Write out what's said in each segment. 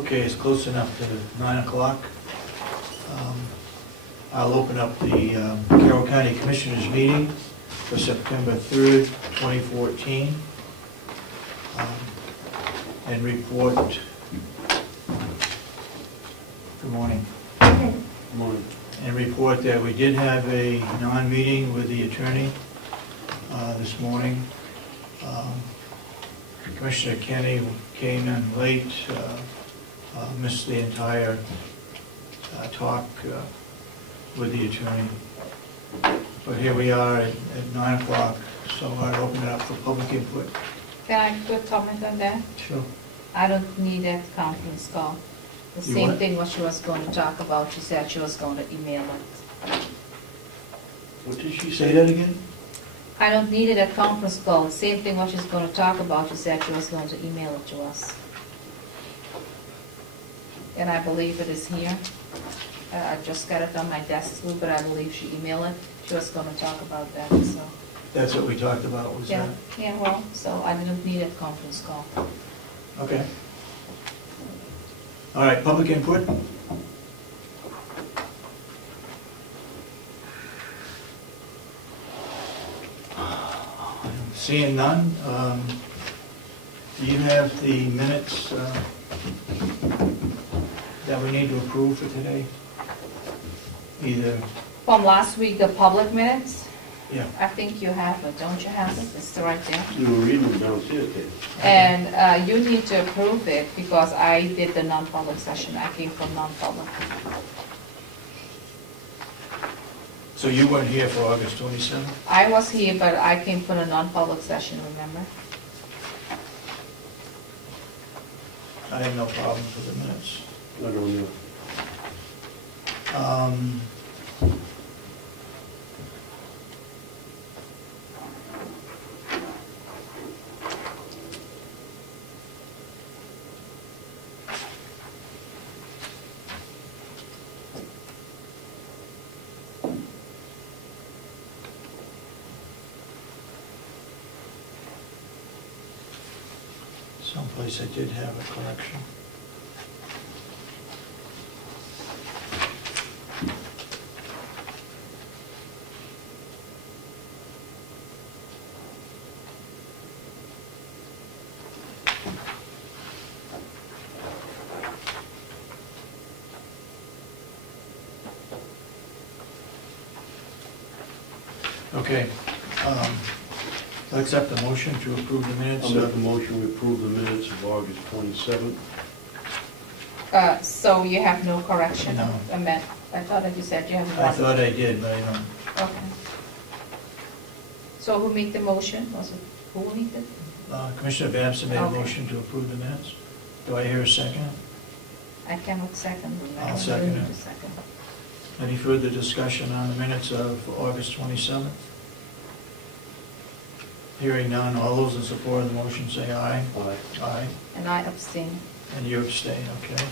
Okay, it's close enough to 9 o'clock. I'll open up the Carroll County Commissioners meeting for September 3rd, 2014, and report. Good morning. Good morning. And report that we did have a non-meeting with the attorney this morning. Commissioner Kenney came in late, missed the entire talk with the attorney. But here we are at 9 o'clock, so I'll open it up for public input. Can I quick comment on that? Sure. I don't need that conference call. The You same what? thing what she was going to talk about, she said she was going to email it. What did she say that again? I don't need it at conference call. The same thing what she's going to talk about, she said she was going to email it to us. And I believe it is here. I just got it on my desk too, but I believe she emailed it. She was going to talk about that, so. That's what we talked about, was Yeah, that? yeah, well, so I didn't need a conference call. Okay. All right, public input. Seeing none, do you have the minutes that we need to approve for today? Either, From last week, the public minutes, yeah. I think you have it, don't you have it? It's right there. You were reading them downstairs, Dave. And you need to approve it because I did the non-public session. I came from non-public. So you weren't here for August 27th? I was here, but I came from a non-public session, remember? I have no problem with the minutes. I don't know. Someplace I did have a correction. Okay. I'll accept the motion to approve the minutes. I'll make a motion, we approve the minutes of August 27th. So you have no correction? No. Amendment? I thought that you said you have one. I thought I did, but I don't. Okay. So who made the motion? Was it, who made it? Commissioner Babson made a Okay. motion to approve the minutes. Do I hear a second? I cannot second. I'll second need it. to second. Any further discussion on the minutes of August 27th? Hearing none, all those in support of the motion say aye. Aye. Aye. And I abstain. And you abstain, okay.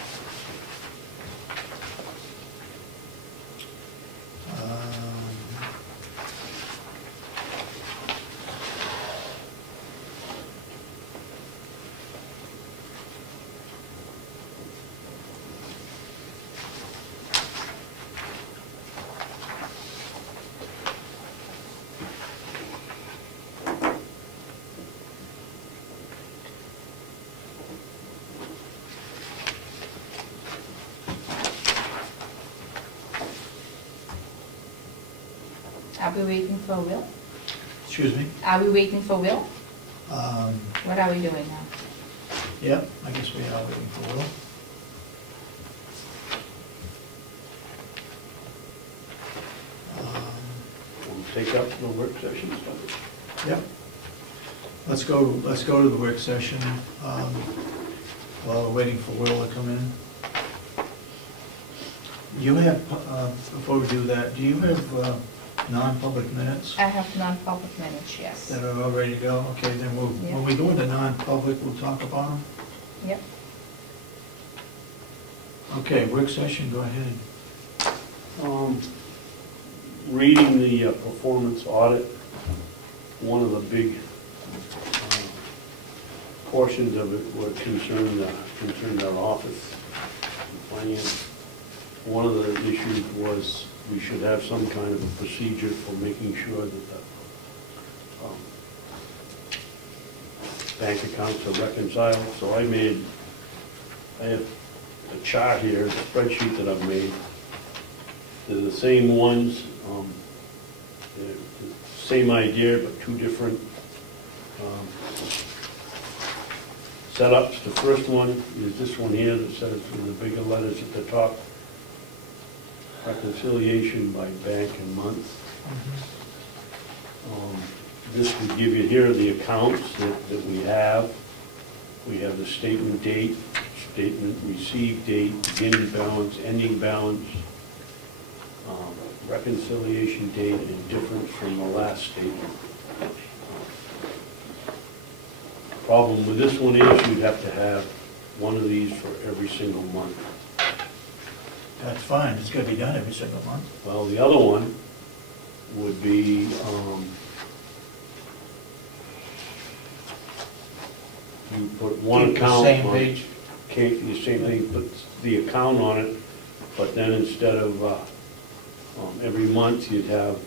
Are we waiting for Will? Excuse me? Are we waiting for Will? Um, What are we doing now? Yep, I guess we are waiting for Will. We'll take up the work session stuff. Yep. Let's go to the work session while we're waiting for Will to come in. You have, before we do that, do you have non-public minutes I have non-public minutes, yes. that are all ready to go? Okay, then Yeah. when we go into non-public, we'll talk about them. Yep. Okay, work session, go ahead. Reading the performance audit, one of the big portions of it were concerned our office and finance. One of the issues was we should have some kind of a procedure for making sure that the bank accounts are reconciled. So I have a chart here, a spreadsheet that I've made. They're the same ones, they're the same idea, but two different setups. The first one is this one here that says with the bigger letters at the top, reconciliation by bank and month. This would give you here the accounts that we have. We have the statement date, statement received date, beginning balance, ending balance, reconciliation date, and difference from the last statement. Problem with this one is you'd have to have one of these for every single month. That's fine, it's gonna be done every single month. Well, the other one would be, you put one Keep the account same on page. the same thing, put the account on it, but then instead of every month, you'd have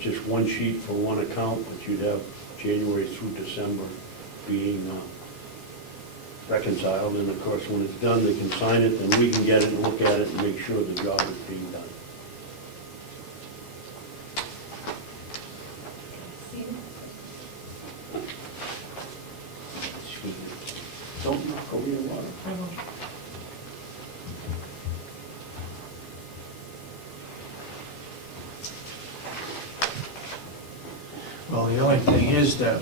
just one sheet for one account, but you'd have January through December being reconciled, and of course, when it's done, they can sign it, and we can get it and look at it and make sure the job is being done. Excuse me. Don't knock over your water. Well, the only thing is that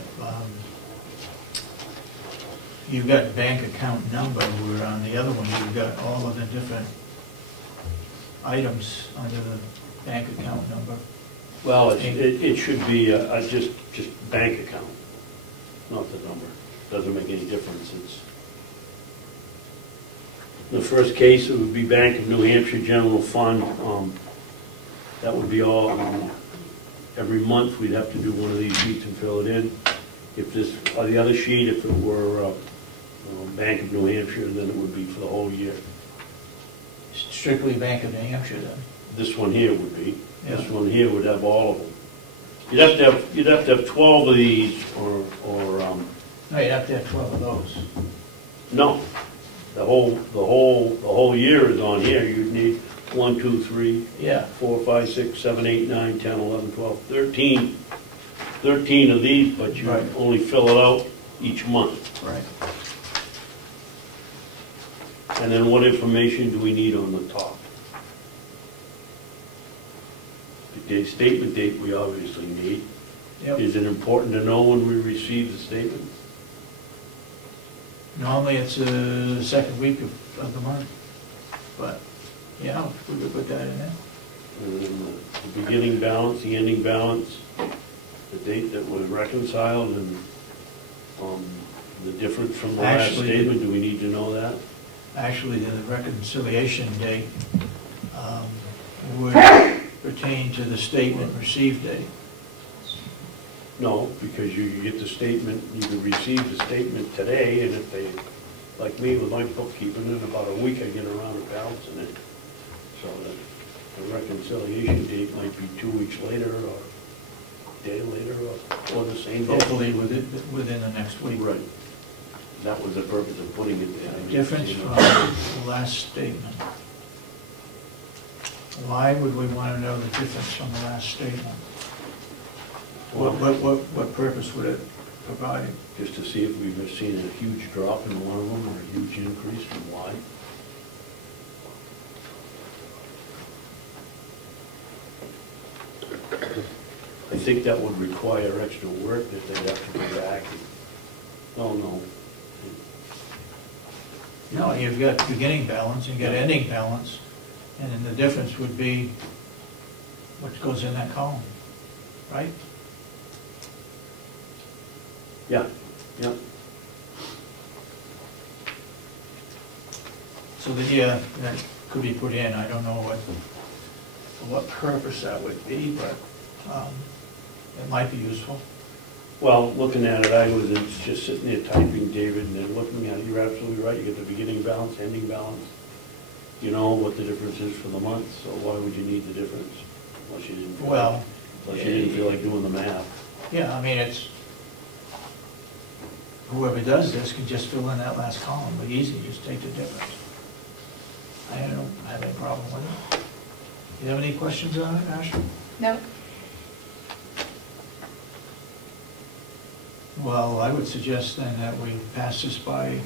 you've got bank account number, where on the other one, you've got all of the different items under the bank account number. Well, it should be just bank account, not the number. Doesn't make any difference. It's the first case, it would be Bank of New Hampshire General Fund. That would be all. Every month, we'd have to do one of these sheets and fill it in. If this, or the other sheet, if it were Bank of New Hampshire, then it would be for the whole year. Strictly Bank of New Hampshire, then? This one here would be. Yeah. This one here would have all of them. You'd have to have 12 of these, or No, you'd have to have 12 of those. no. The whole year is on here. You'd need 1, 2, 3, Yeah. 4, 5, 6, 7, 8, 9, 10, 11, 12, 13. 13 of these, but you Right. only fill it out each month. Right. And then what information do we need on the top? The statement date we obviously need. Yep. Is it important to know when we receive the statement? Normally, it's the second week of the month, but, yeah, we could put that in there. And then the beginning balance, the ending balance, the date that was reconciled, and the difference from the last Actually, statement, do we need to know that? Actually, the reconciliation date would pertain to the statement received date. No, because you get the statement, you can receive the statement today, and if they, like me with my bookkeeping, in about a week I get around to balancing it. So the reconciliation date might be 2 weeks later, or a day later, or the same day. Hopefully within the next week. Right. That was the purpose of putting it there. Difference from the last statement. Why would we want to know the difference from the last statement? What purpose would it provide? Just to see if we've seen a huge drop in one of them, or a huge increase, and why. I think that would require extra work, that they'd have to go back and, oh, no. No, you've got beginning balance, you've got ending balance, and then the difference would be what goes in that column, right? Yeah, yeah. So that, yeah, that could be put in. I don't know what purpose that would be, but it might be useful. Well, looking at it, I was just sitting there typing, David, and then looking at it, you're absolutely right, you get the beginning balance, ending balance. You know what the difference is for the month, so why would you need the difference? Unless you didn't feel Well, like doing the math. yeah, I mean, it's, whoever does this can just fill in that last column, but easy, just take the difference. I don't have any problem with it. You have any questions on it, Asha? No, Well, I would suggest then that we pass this by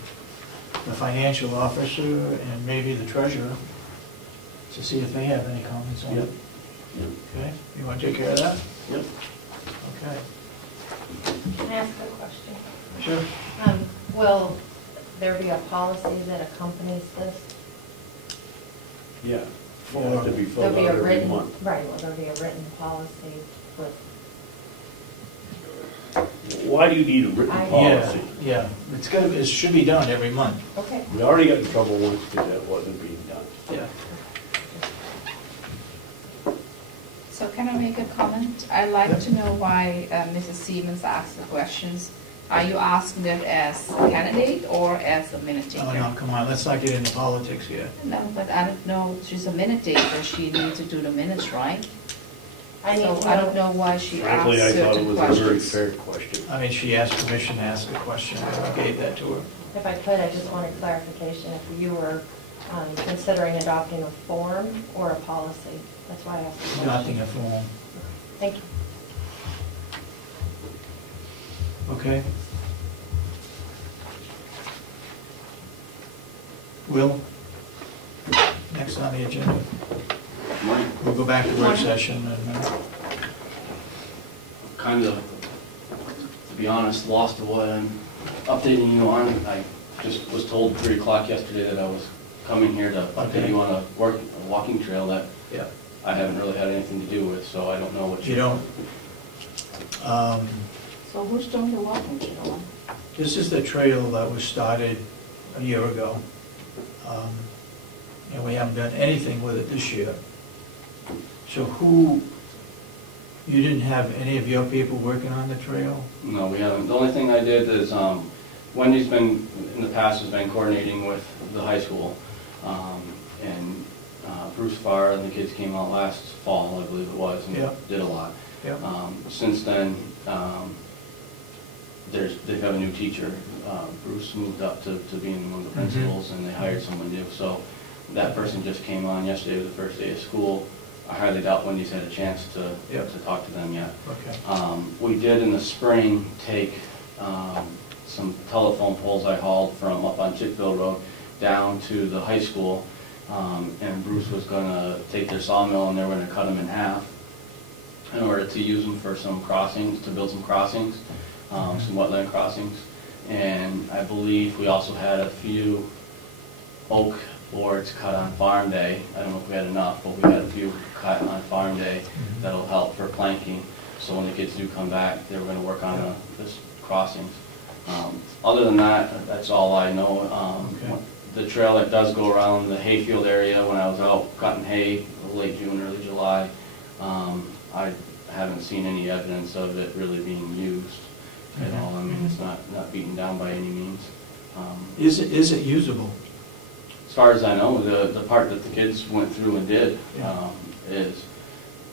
the financial officer and maybe the treasurer to see if they have any comments on Yep. it. Yep. Okay, you want to take care of that? Yep. Okay, Can I ask a question? sure. Will there be a policy that accompanies this? Yeah. For- Have to be filled There'll be out a every written, month. right, will there be a written policy with, Why do you need a written I- policy? Yeah, it's gotta, it should be done every month. okay. We already got in trouble once because that wasn't being done. Yeah. so can I make a comment? I'd like to know why Mrs. Siemens asked the questions. Are you asking it as a candidate or as a minute taker? Oh, no, come on, let's not get into politics here. No, but I don't know, she's a minute taker, she needs to do the minutes, right? I need So to I don't know, know why she asked Frankly, I thought it certain was a very questions. fair question. I mean, she asked permission to ask a question, and I gave that to her. if I could, I just wanted clarification if you were considering adopting a form or a policy. That's why I asked the question. Adopting a form, Thank you. okay? Will, next on the agenda. We'll go back to work session and, Kind of, to be honest, lost to what I'm updating you on. I just was told at 3 o'clock yesterday that I was coming here to update you on a walking trail that yeah, I haven't really had anything to do with, so I don't know what you don't. So who's doing the walking trail? This is the trail that was started a year ago. And we haven't done anything with it this year. So you didn't have any of your people working on the trail? No, we haven't. The only thing I did is, Wendy's been, in the past, has been coordinating with the high school. And Bruce Farr and the kids came out last fall, I believe it was, and Yeah. did a lot. Yeah. Since then, they have a new teacher. Bruce moved up to being one of the principals, and they hired someone new. So that person just came on yesterday, was the first day of school. I highly doubt Wendy's had a chance to talk to them yet. Okay. We did in the spring take some telephone poles I hauled from up on Chickville Road down to the high school, and Bruce was going to take their sawmill and they were going to cut them in half in order to use them for some crossings, to build some crossings, some wetland crossings. And I believe we also had a few oak boards cut on farm day. I don't know if we had enough, but we had a few cut on farm day that'll help for planking. So when the kids do come back, they were going to work on this crossings. Other than that, that's all I know. Okay. The trail that does go around the hayfield area, when I was out cutting hay, late June, early July, I haven't seen any evidence of it really being used at all. I mean, it's not beaten down by any means. Is it usable? As far as I know, the part that the kids went through and did is.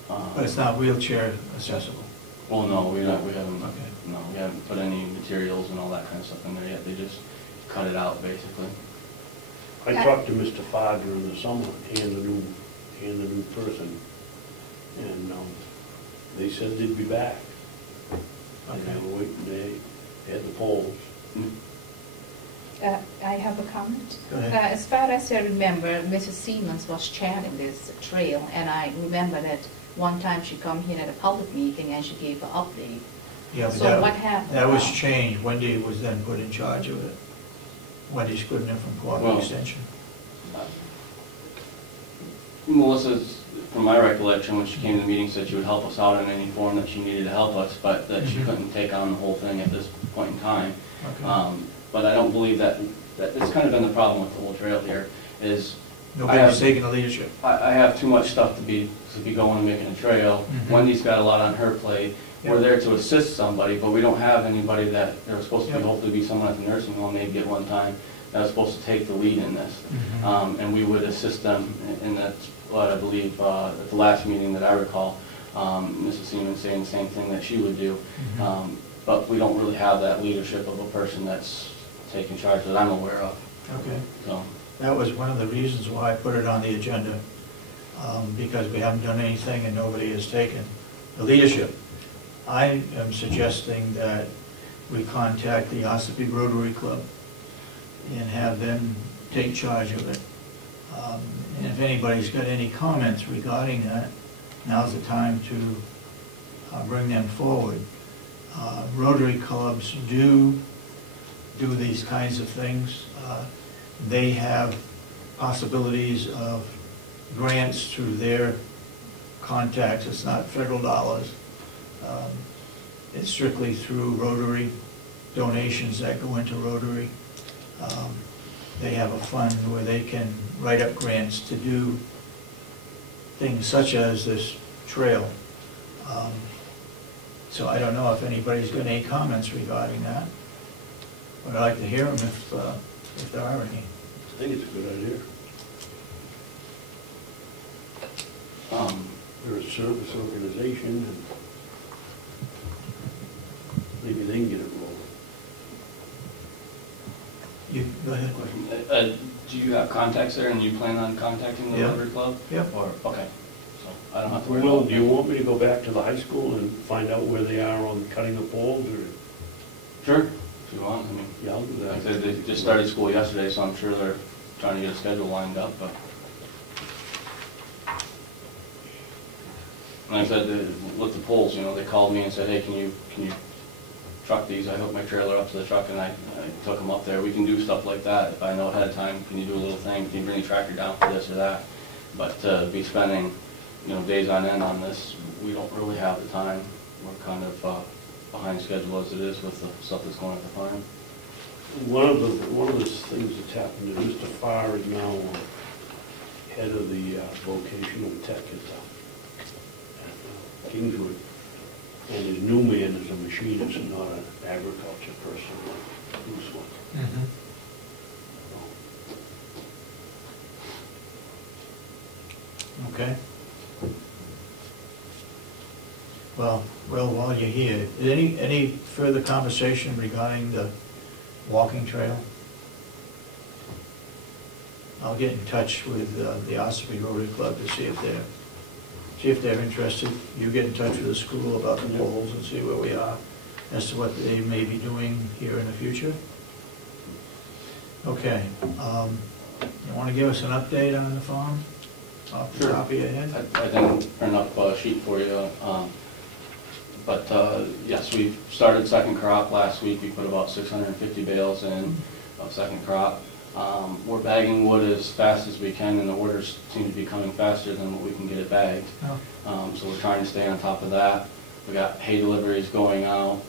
But it's not wheelchair accessible? Well, no, we haven't. Okay. No, we haven't put any materials and all that kind of stuff in there yet. They just cut it out basically. I talked to Mr. Farr during the summer and the new person, and they said they'd be back. And they were waiting, they had the poles. I have a comment. Go ahead. As far as I remember, Mrs. Siemens was chairing this trail, and I remember that one time she come here at a public meeting and she gave an update. Yeah, but So what happened? that was now? changed. Wendy was then put in charge of it. Wendy's good enough from Quad Well, Extension. Melissa's, from my recollection, when she came to the meeting, said she would help us out in any form that she needed to help us, but that she couldn't take on the whole thing at this point in time. Okay. But I don't believe that it's kind of been the problem with the whole trail here, is Nobody's taking the leadership. I have too much stuff to be going and making a trail. Mhm. Wendy's got a lot on her plate. we're there to assist somebody, but we don't have anybody that, there was supposed to be, Yeah. hopefully be someone at the nursing home maybe at one time that was supposed to take the lead in this. And we would assist them, and that's what I believe, at the last meeting that I recall, Mrs. Seaman saying the same thing that she would do. But we don't really have that leadership of a person that's taking charge that I'm aware of. Okay. So, That was one of the reasons why I put it on the agenda, because we haven't done anything and nobody has taken the leadership. I am suggesting that we contact the Ossipee Rotary Club and have them take charge of it. And if anybody's got any comments regarding that, now's the time to bring them forward. Rotary clubs do these kinds of things. They have possibilities of grants through their contacts. It's not federal dollars. It's strictly through Rotary, donations that go into Rotary. They have a fund where they can write up grants to do things such as this trail. So I don't know if anybody's got any comments regarding that, but I'd like to hear them if there are any. I think it's a good idea. They're a service organization, and maybe they can get it rolling. You, go ahead. do you have contacts there, and you plan on contacting the Yeah. Rotary Club? Yep. Or, okay, so I don't have to worry Well, about do you want me to go back to the high school and find out where they are on cutting the poles, or? Sure, if you want, I mean, Yeah, I'll do that. like I said, they just started school yesterday, so I'm sure they're trying to get a schedule lined up, but. Like I said, with the poles, you know, they called me and said, hey, can you truck these? I hooked my trailer up to the truck and I took them up there. We can do stuff like that. If I know ahead of time, can you do a little thing? Can you bring the tractor down for this or that? But to be spending, you know, days on end on this, we don't really have the time. We're kind of behind schedule as it is with the stuff that's going at the farm. One of the things that's happened is Mr. Farr is now head of the vocational tech at Kingswood, and his new man is a machinist and not an agriculture person like Bruce was. Okay. Well, while you're here, any further conversation regarding the walking trail? I'll get in touch with the Ossipee Rotary Club to see if they're interested. You get in touch with the school about the poles and see where we are as to what they may be doing here in the future. Okay. You want to give us an update on the farm off the Sure. top of your head? I didn't print up a sheet for you, but yes, we started second crop last week. We put about 650 bales in of second crop. We're bagging wood as fast as we can, and the orders seem to be coming faster than what we can get it bagged. Oh. So we're trying to stay on top of that. We got hay deliveries going out.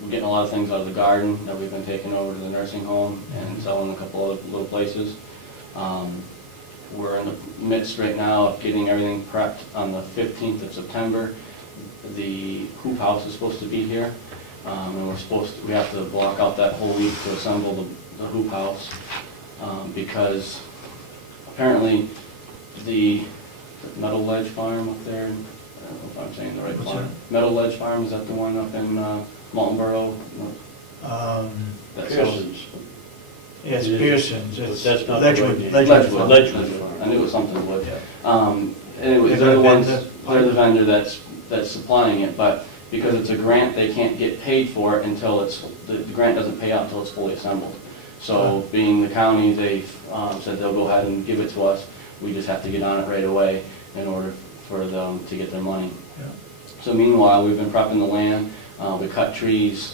We're getting a lot of things out of the garden that we've been taking over to the nursing home and selling a couple of little places. We're in the midst right now of getting everything prepped. On the 15th of September, the hoop house is supposed to be here. And we have to block out that whole week to assemble the hoop house, because apparently the Meadow Ledge Farm up there, I don't know if I'm saying the right What's farm. that? Meadow Ledge Farm, is that the one up in Moultonboro? Pearson's. Yeah, it's Pearson's. It's That's not the right Ledgewood. name. Ledgewood. Ledgewood. I knew it was something wood. Yeah. Anyways, They're they're the vendor that's supplying it, but because it's a grant, they can't get paid for it until the grant doesn't pay out until it's fully assembled. So being the county, they've said they'll go ahead and give it to us. We just have to get on it right away in order for them to get their money. Yeah. So meanwhile, we've been prepping the land. We cut trees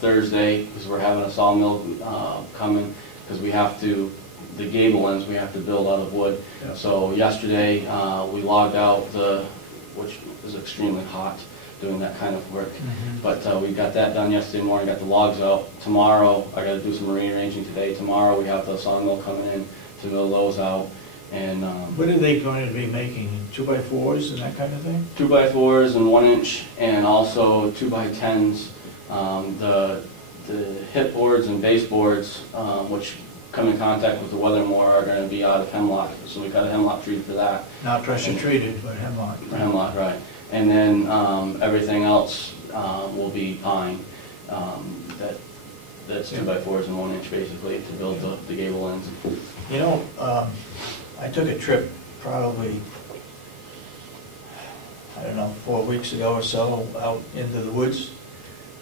Thursday because we're having a sawmill coming, because we have to, the gable ends, we have to build out of wood. Yeah. So yesterday, we logged out which is extremely hot, doing that kind of work. But we got that done yesterday morning, got the logs out. Tomorrow, I got to do some rearranging today. Tomorrow we have the sawmill coming in to mill those out. And What are they going to be making, 2x4s and that kind of thing? 2x4s and 1 inch, and also 2x10s. The hip boards and base boards, which come in contact with the weather more, are going to be out of hemlock. So we cut a hemlock tree for that. Not pressure treated, but hemlock. For hemlock, right. And then everything else will be pine. That's 2x4s and 1 inch basically to build the gable ends. You know, I took a trip probably, I don't know, 4 weeks ago or so, out into the woods.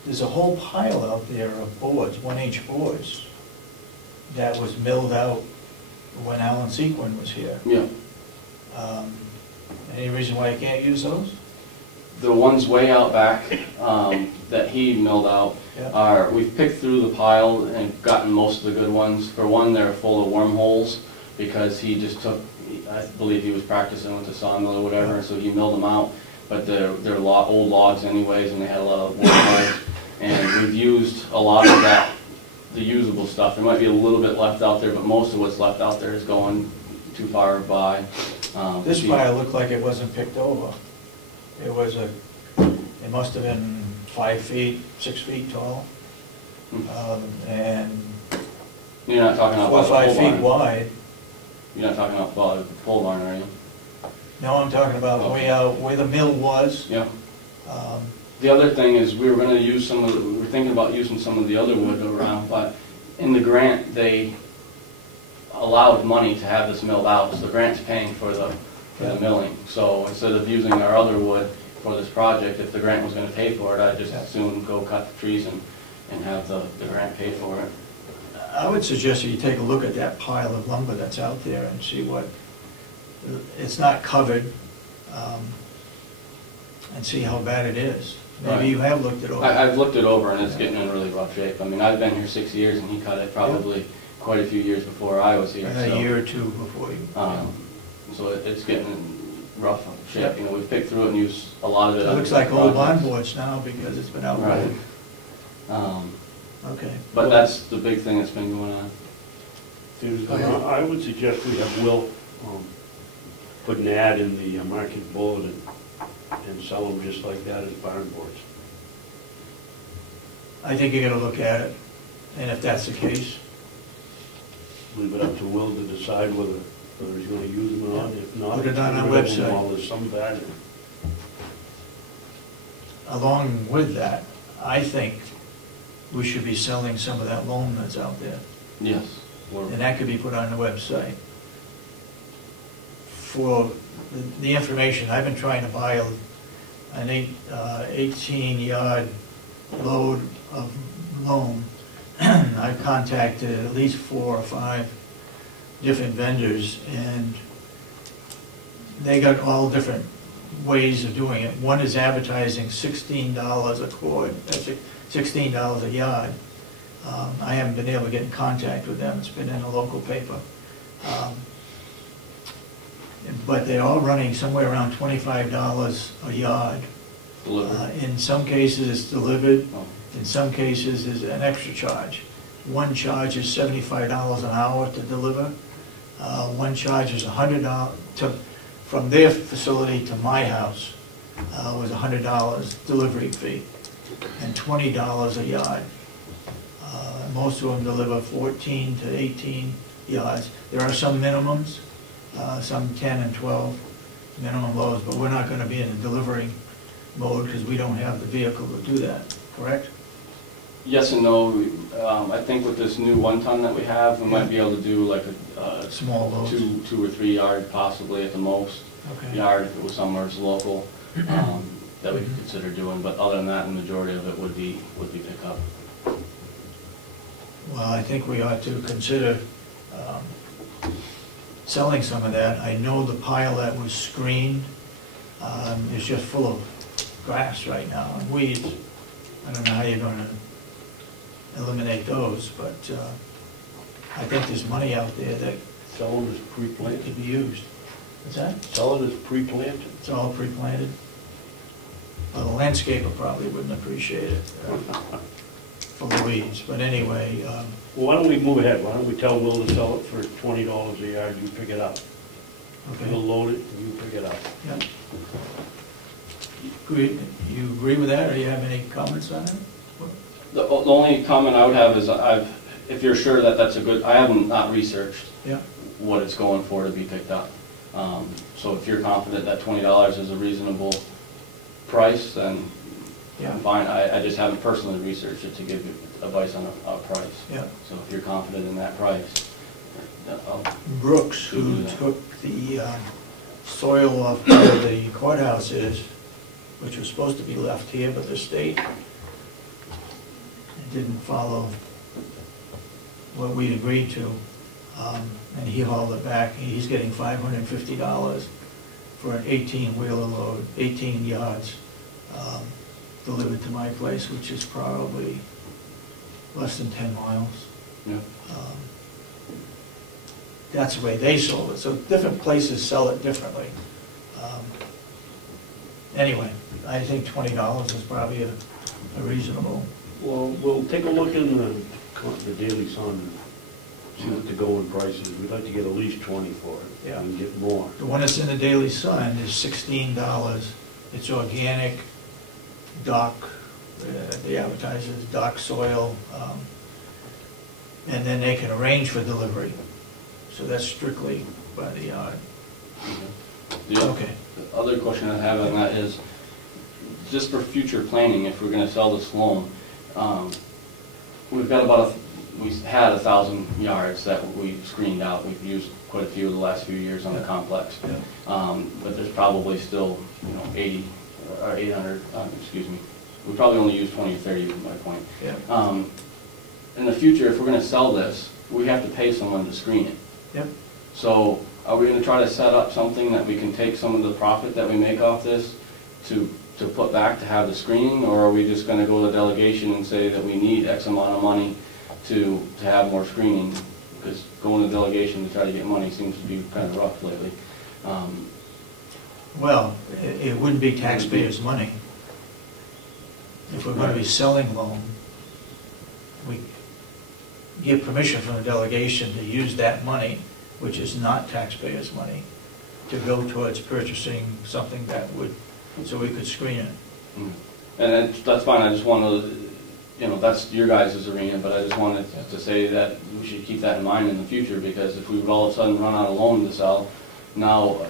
There's a whole pile out there of boards, 1 inch boards, that was milled out when Alan Sequin was here. Yeah. Any reason why you can't use those? The ones way out back that he milled out Yeah. we've picked through the pile and gotten most of the good ones. For one, they're full of wormholes because he just took, I believe he was practicing with the sawmill or whatever, so he milled them out. But they're old logs anyways, and they had a lot of wormholes. And we've used a lot of that, the usable stuff. There might be a little bit left out there, but most of what's left out there is going too far by. This pile looked like it wasn't picked over. It must have been 5 feet, 6 feet tall, and You're not talking about 4 or the 5 pole feet barn. wide. You're not talking about the pole barn, are you? No, I'm talking about way out where the mill was. Yeah. Um, The other thing is we were going to use we were thinking about using some of the other wood around, but in the grant they allowed money to have this milled out, so the grant's paying for the milling. So instead of using our other wood for this project, if the grant was going to pay for it, I'd just as soon go cut the trees and have the grant pay for it. I would suggest that you take a look at that pile of lumber that's out there and see what, it's not covered, and see how bad it is. Maybe Right. you have looked it over. I've looked it over and it's getting in really rough shape. I mean, I've been here 6 years and he cut it probably quite a few years before I was here. A so, year or two before you. So it's getting in rough shape. Yep. You know, we've picked through it and used a lot of it. It on looks like different old projects. barn boards now because it's been out. Right. Okay. But that's the big thing that's been going on. I would suggest we have Will put an ad in the Market Bulletin and sell them just like that as barn boards. I think you gotta look at it, and if that's the case, Leave it up to Will to decide whether he's gonna use them or not. If not, Put it on our get rid of them website. while there's some value. along with that, I think we should be selling some of that loam that's out there. Yes. And that could be put on the website. For the information, I've been trying to buy an 18-yard load of loam. I've contacted at least 4 or 5 different vendors, and they got all different ways of doing it. One is advertising $16 a cord, that's $16 a yard. I haven't been able to get in contact with them. It's been in a local paper. But they're all running somewhere around $25 a yard. Delivered. In some cases, it's delivered. Oh. In some cases, there's an extra charge. One charge is $75 an hour to deliver. One charge is $100 from their facility to my house was $100 delivery fee and $20 a yard. Most of them deliver 14 to 18 yards. There are some minimums, some 10 and 12 minimum loads, but we're not going to be in a delivering mode because we don't have the vehicle to do that, correct? Yes and no. I think with this new 1 ton that we have, we might be able to do like a Small loads. 2 or 3 yard possibly at the most. Okay. Yard if it was somewhere local that we could consider doing, but other than that, the majority of it would be pickup. Well, I think we ought to consider selling some of that. I know the pile that was screened is just full of grass right now and weeds. I don't know how you're going to eliminate those, but I think there's money out there that Sell them as pre-planted. could be used. What's that? Sell it as pre-planted. It's all pre-planted. Well, the landscaper probably wouldn't appreciate it for the weeds, but anyway. Well, why don't we move ahead? Why don't we tell Will to sell it for $20 a yard, you pick it up? Okay. We'll load it and you pick it up. Yep. You agree with that, or do you have any comments on it? The only comment I would have is if you're sure that that's a good, I haven't not researched Yeah. what it's going for to be picked up. So if you're confident that $20 is a reasonable price, then Yeah. fine. I just haven't personally researched it to give you advice on a price. Yeah. So if you're confident in that price, Brooks, who Do that. took the soil off where the courthouse is, which was supposed to be left here, but the state didn't follow what we agreed to, and he hauled it back. He's getting $550 for an 18-wheeler load, 18 yards, delivered to my place, which is probably less than 10 miles. yeah. That's the way they sold it. So different places sell it differently. Anyway, I think $20 is probably a reasonable. Well, we'll take a look in the Daily Sun and see what the going price is. We'd like to get at least 20 for it. Yeah. And get more. The one that's in the Daily Sun is $16. It's organic, dock, the advertiser is dock soil, and then they can arrange for delivery. So that's strictly by the yard. Okay. The other question I have on that is, just for future planning, if we're going to sell this loan, we've got we had 1,000 yards that we screened out. We've used quite a few of the last few years on the complex. Yeah. But there's probably still, 80 or 800, excuse me. We probably only use 20 or 30 is my point. Yeah. In the future, if we're going to sell this, we have to pay someone to screen it. Yep. So are we going to try to set up something that we can take some of the profit that we make off this to put back to have the screening, or are we just going to go to the delegation and say that we need X amount of money to have more screening? Because going to delegation to try to get money seems to be kind of rough lately. Well, it wouldn't be taxpayers' money. If we're going to be selling loan, we give permission from the delegation to use that money, which is not taxpayers' money, to go towards purchasing something that would, so we could screen it. And that's fine. I just wanted to, that's your guys' arena, but I just wanted to say that we should keep that in mind in the future, because if we would all of a sudden run out of loan to sell, now,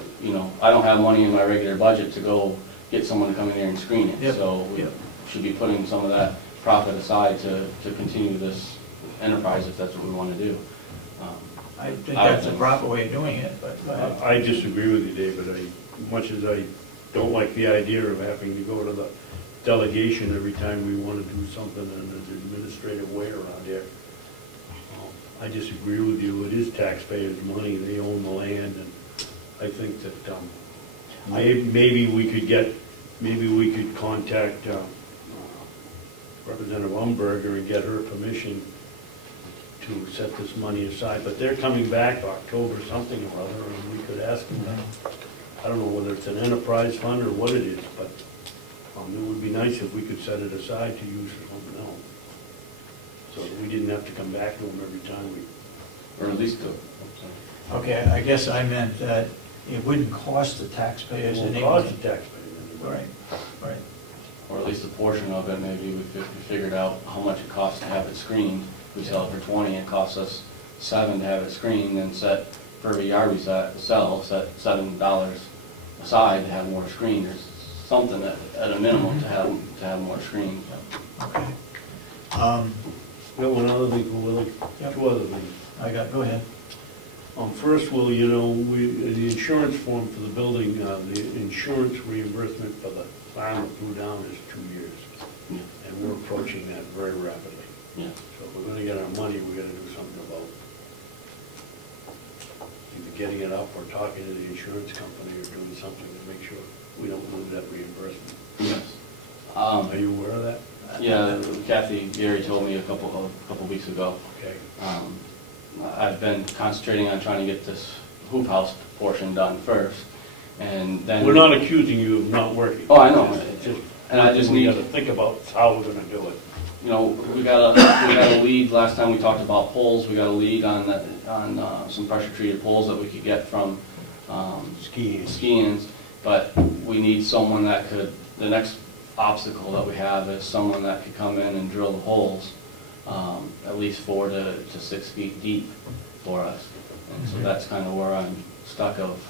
I don't have money in my regular budget to go get someone to come in here and screen it. Yep. So we should be putting some of that profit aside to continue this enterprise if that's what we want to do. I think that's the proper way of doing it, but I disagree with you, David. Much as I don't like the idea of having to go to the delegation every time we want to do something in an administrative way around here, I disagree with you. It is taxpayers' money. They own the land, and I think that maybe we could contact Representative Umberger and get her permission to set this money aside. But they're coming back October something or other, and we could ask them that. I don't know whether it's an enterprise fund or what it is, but it would be nice if we could set it aside to use for something else, so that we didn't have to come back to them every time we... Or at least okay, I guess I meant that it wouldn't cost the taxpayers It won't anything. cost the taxpayers anything. Right. or at least a portion of it, maybe we figured out how much it costs to have it screened. If we sell it for 20, it costs us $7 to have it screened, and set for every yard we sell, set $7 aside to have more screened. There's something at a minimum to have more screened. Okay. Got one other thing, Willie. Yep. Two other things. Go ahead. First, Will, the insurance form for the building, the insurance reimbursement for the farm that blew down is 2 years. Yeah. And we're approaching that very rapidly. Yeah. So if we're gonna get our money, we gotta do something about either getting it up or talking to the insurance company or doing something to make sure we don't lose that reimbursement. Yes. Are you aware of that? Yeah, Kathy Gary told me a couple weeks ago. Okay. I've been concentrating on trying to get this hoop house portion done first, and then... We're not accusing you of not working. Oh, I know. And I just need to think about how we're gonna do it. We got a lead. Last time we talked about poles, we got a lead on some pressure treated poles that we could get from ski-ins, but we need someone that could, the next obstacle that we have is someone that could come in and drill the holes at least 4 to 6 feet deep for us. And so that's kind of where I'm stuck of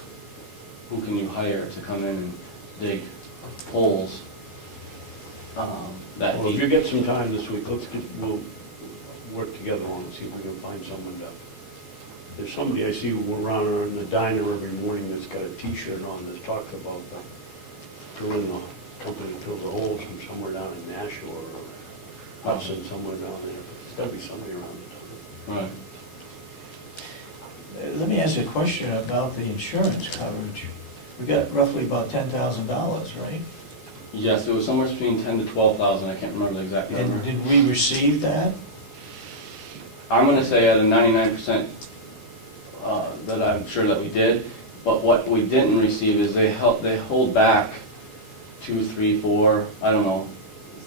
who can you hire to come in and dig holes that Well, if deep. you get some time this week, we'll work together on it, see if we can find someone to. There's somebody I see around in the diner every morning that's got a T-shirt on that talks about drilling the company that drills the holes from somewhere down in Nashua or Babson, somewhere down there. There's got to be somebody around that does it. Right. Let me ask you a question about the insurance coverage. We got roughly about $10,000, right? Yes, it was somewhere between 10 to 12,000. I can't remember the exact number. And did we receive that? I'm going to say at a 99% that I'm sure that we did, but what we didn't receive is they hold back $2, $3, $4, I don't know,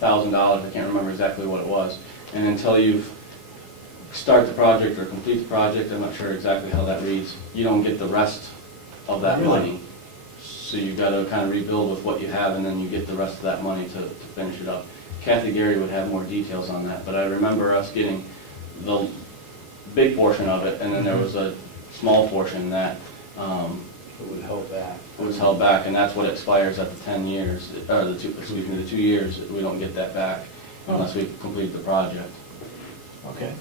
$1,000. I can't remember exactly what it was. And until you start the project or complete the project, I'm not sure exactly how that reads, you don't get the rest of that Really? money. So you've got to kind of rebuild with what you have, and then you get the rest of that money to finish it up. Kathy Gary would have more details on that, but I remember us getting the big portion of it, and then there was a small portion that It would help that. was held back, and that's what expires at the 10 years, or the 2 years. We don't get that back unless we complete the project. Okay.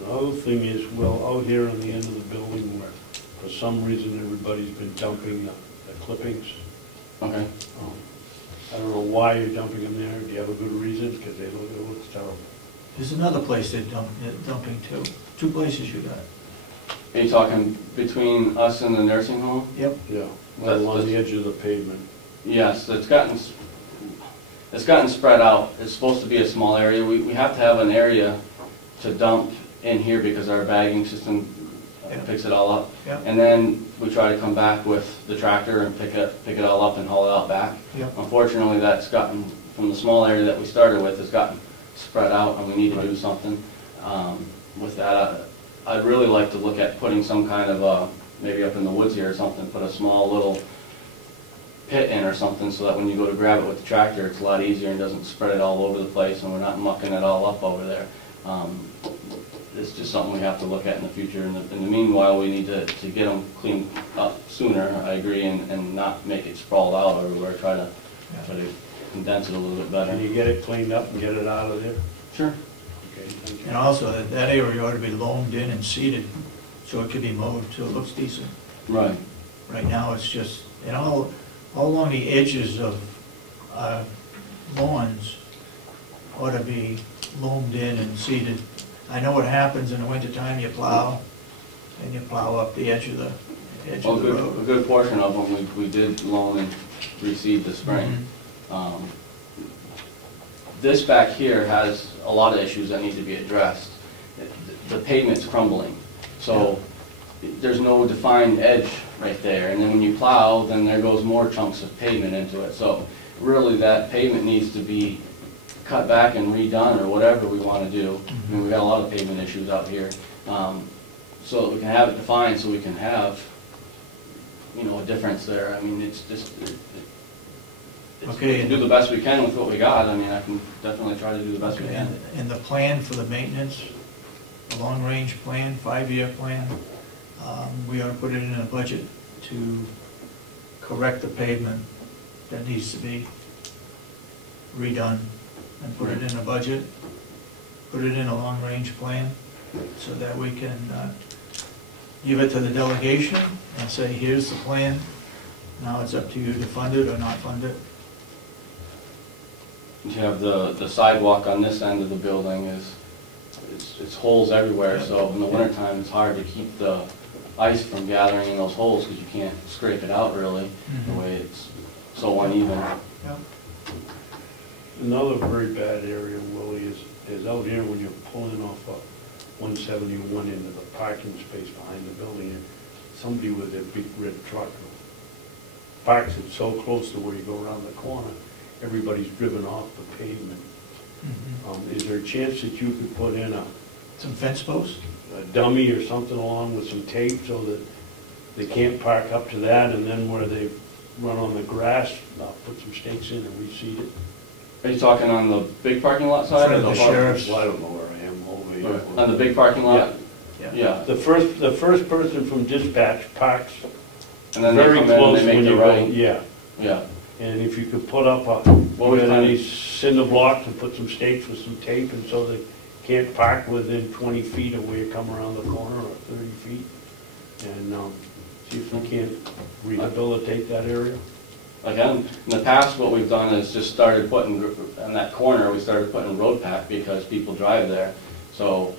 The other thing is, well, out here on the end of the building where for some reason everybody's been dumping the clippings. Okay. I don't know why you're dumping them there. Do you have a good reason? Because it looks terrible. There's another place they're dumping too. 2 places you got. Are you talking between us and the nursing home? Yep. Yeah, That's- along the edge of the pavement. Yes, it's gotten spread out. It's supposed to be a small area. We have to have an area to dump in here because our bagging system picks it all up. Yeah. And then we try to come back with the tractor and pick it all up and haul it out back. Yeah. Unfortunately, that's gotten, from the small area that we started with, has gotten spread out, and we need to do something with that. I'd really like to look at putting some kind of, maybe up in the woods here or something, put a small little pit in or something so that when you go to grab it with the tractor, it's a lot easier and doesn't spread it all over the place, and we're not mucking it all up over there. It's just something we have to look at in the future. In the meanwhile, we need to get them cleaned up sooner, I agree, and not make it sprawled out everywhere. Try to condense it a little bit better. Can you get it cleaned up and get it out of there? Sure. Okay, thank you. And also, that area ought to be loamed in and seeded, so it could be mowed, so it looks decent. Right. Right now, it's just, and all along the edges of lawns ought to be loamed in and seeded. I know what happens in the wintertime, you plow, and you plow up the edge of the Well, a road. good portion of them we did loan and reseed this spring. This back here has a lot of issues that need to be addressed. The pavement's crumbling, so there's no defined edge right there. And then when you plow, then there goes more chunks of pavement into it. So really, that pavement needs to be cut back and redone, or whatever we want to do. I mean, we've got a lot of pavement issues out here. So that we can have it defined, so we can have, a difference there. I mean, it's just, Okay. we can do the best we can with what we got. I mean, I can definitely try to do the best we Okay, can. and the plan for the maintenance, the long-range plan, 5-year plan, we ought to put it in a budget to correct the pavement that needs to be redone, and put it in a budget, put it in a long-range plan, so that we can give it to the delegation and say, here's the plan, now it's up to you to fund it or not fund it. You have the sidewalk on this end of the building it's holes everywhere, so in the wintertime, it's hard to keep the ice from gathering in those holes, because you can't scrape it out really, the way it's so uneven. Yeah. Another very bad area, Willie, is out here when you're pulling off 171 into the parking space behind the building. Somebody with a big red truck parks it so close to where you go around the corner, everybody's driven off the pavement. Is there a chance that you could put in Some fence posts? a dummy or something along with some tape so that they can't park up to that, and then where they run on the grass, I'll put some stakes in and reseed it. Are you talking on the big parking lot side? Front or of the park- sheriff's. Well, I don't know where I am over here. Right. On the big parking lot? Yeah. The first person from dispatch parks And then they very come in and close they make when the you right. go, yeah. Yeah. And if you could put up What was any that? cinder blocks and put some stakes with some tape, and so they can't park within 20 feet of where you come around the corner, or 30 feet. And see if we can't rehabilitate that area. Again, in the past, what we've done is just started putting, in that corner, we started putting road pack because people drive there. So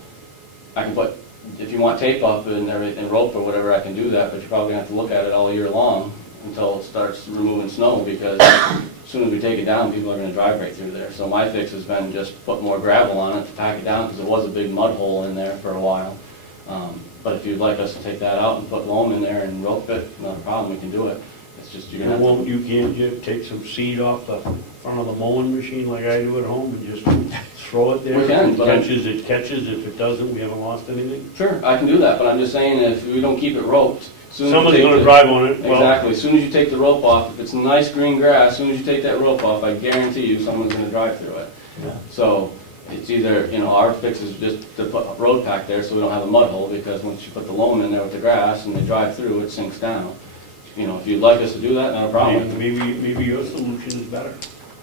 I can put, if you want tape up and everything, rope or whatever, I can do that, but you're probably gonna have to look at it all year long until it starts removing snow, because as soon as we take it down, people are gonna drive right through there. So my fix has been just put more gravel on it to pack it down, because it was a big mud hole in there for a while. But if you'd like us to take that out and put loam in there and rope it, not a problem, we can do it. It's just you're gonna have to. You take some seed off the front of the mowing machine like I do at home and just throw it there? We can, If but it catches, it catches. If it doesn't, we haven't lost anything. Sure, I can do that, but I'm just saying if we don't keep it roped, soon as you Somebody's take gonna the- drive on it. Well, Exactly, as soon as you take the rope off, if it's nice green grass, as soon as you take that rope off, I guarantee you someone's gonna drive through it. Yeah. So it's either, our fix is just to put a road pack there so we don't have a mud hole, because once you put the loam in there with the grass and they drive through, it sinks down. If you'd like us to do that, not a problem. maybe your solution is better.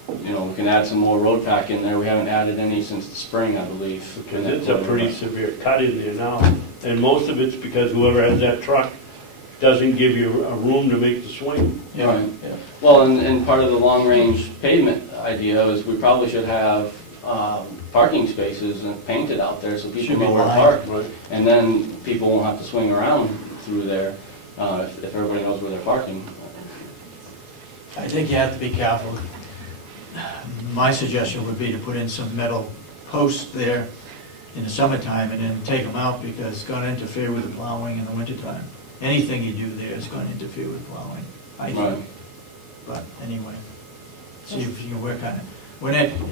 We can add some more road pack in there. We haven't added any since the spring, I believe. Because it's a pretty severe cut in there now. And most of it's because whoever has that truck doesn't give you a room to make the swing. Yeah, Right. yeah. Well, and part of the long-range pavement idea is we probably should have parking spaces and painted out there so people Should be know where to lined. park. And then people won't have to swing around through there if everybody knows where they're parking. I think you have to be careful. My suggestion would be to put in some metal posts there in the summertime and then take them out, because it's going to interfere with the plowing in the wintertime. Anything you do there is going to interfere with plowing, I think. Right. But anyway, see if you can work on it.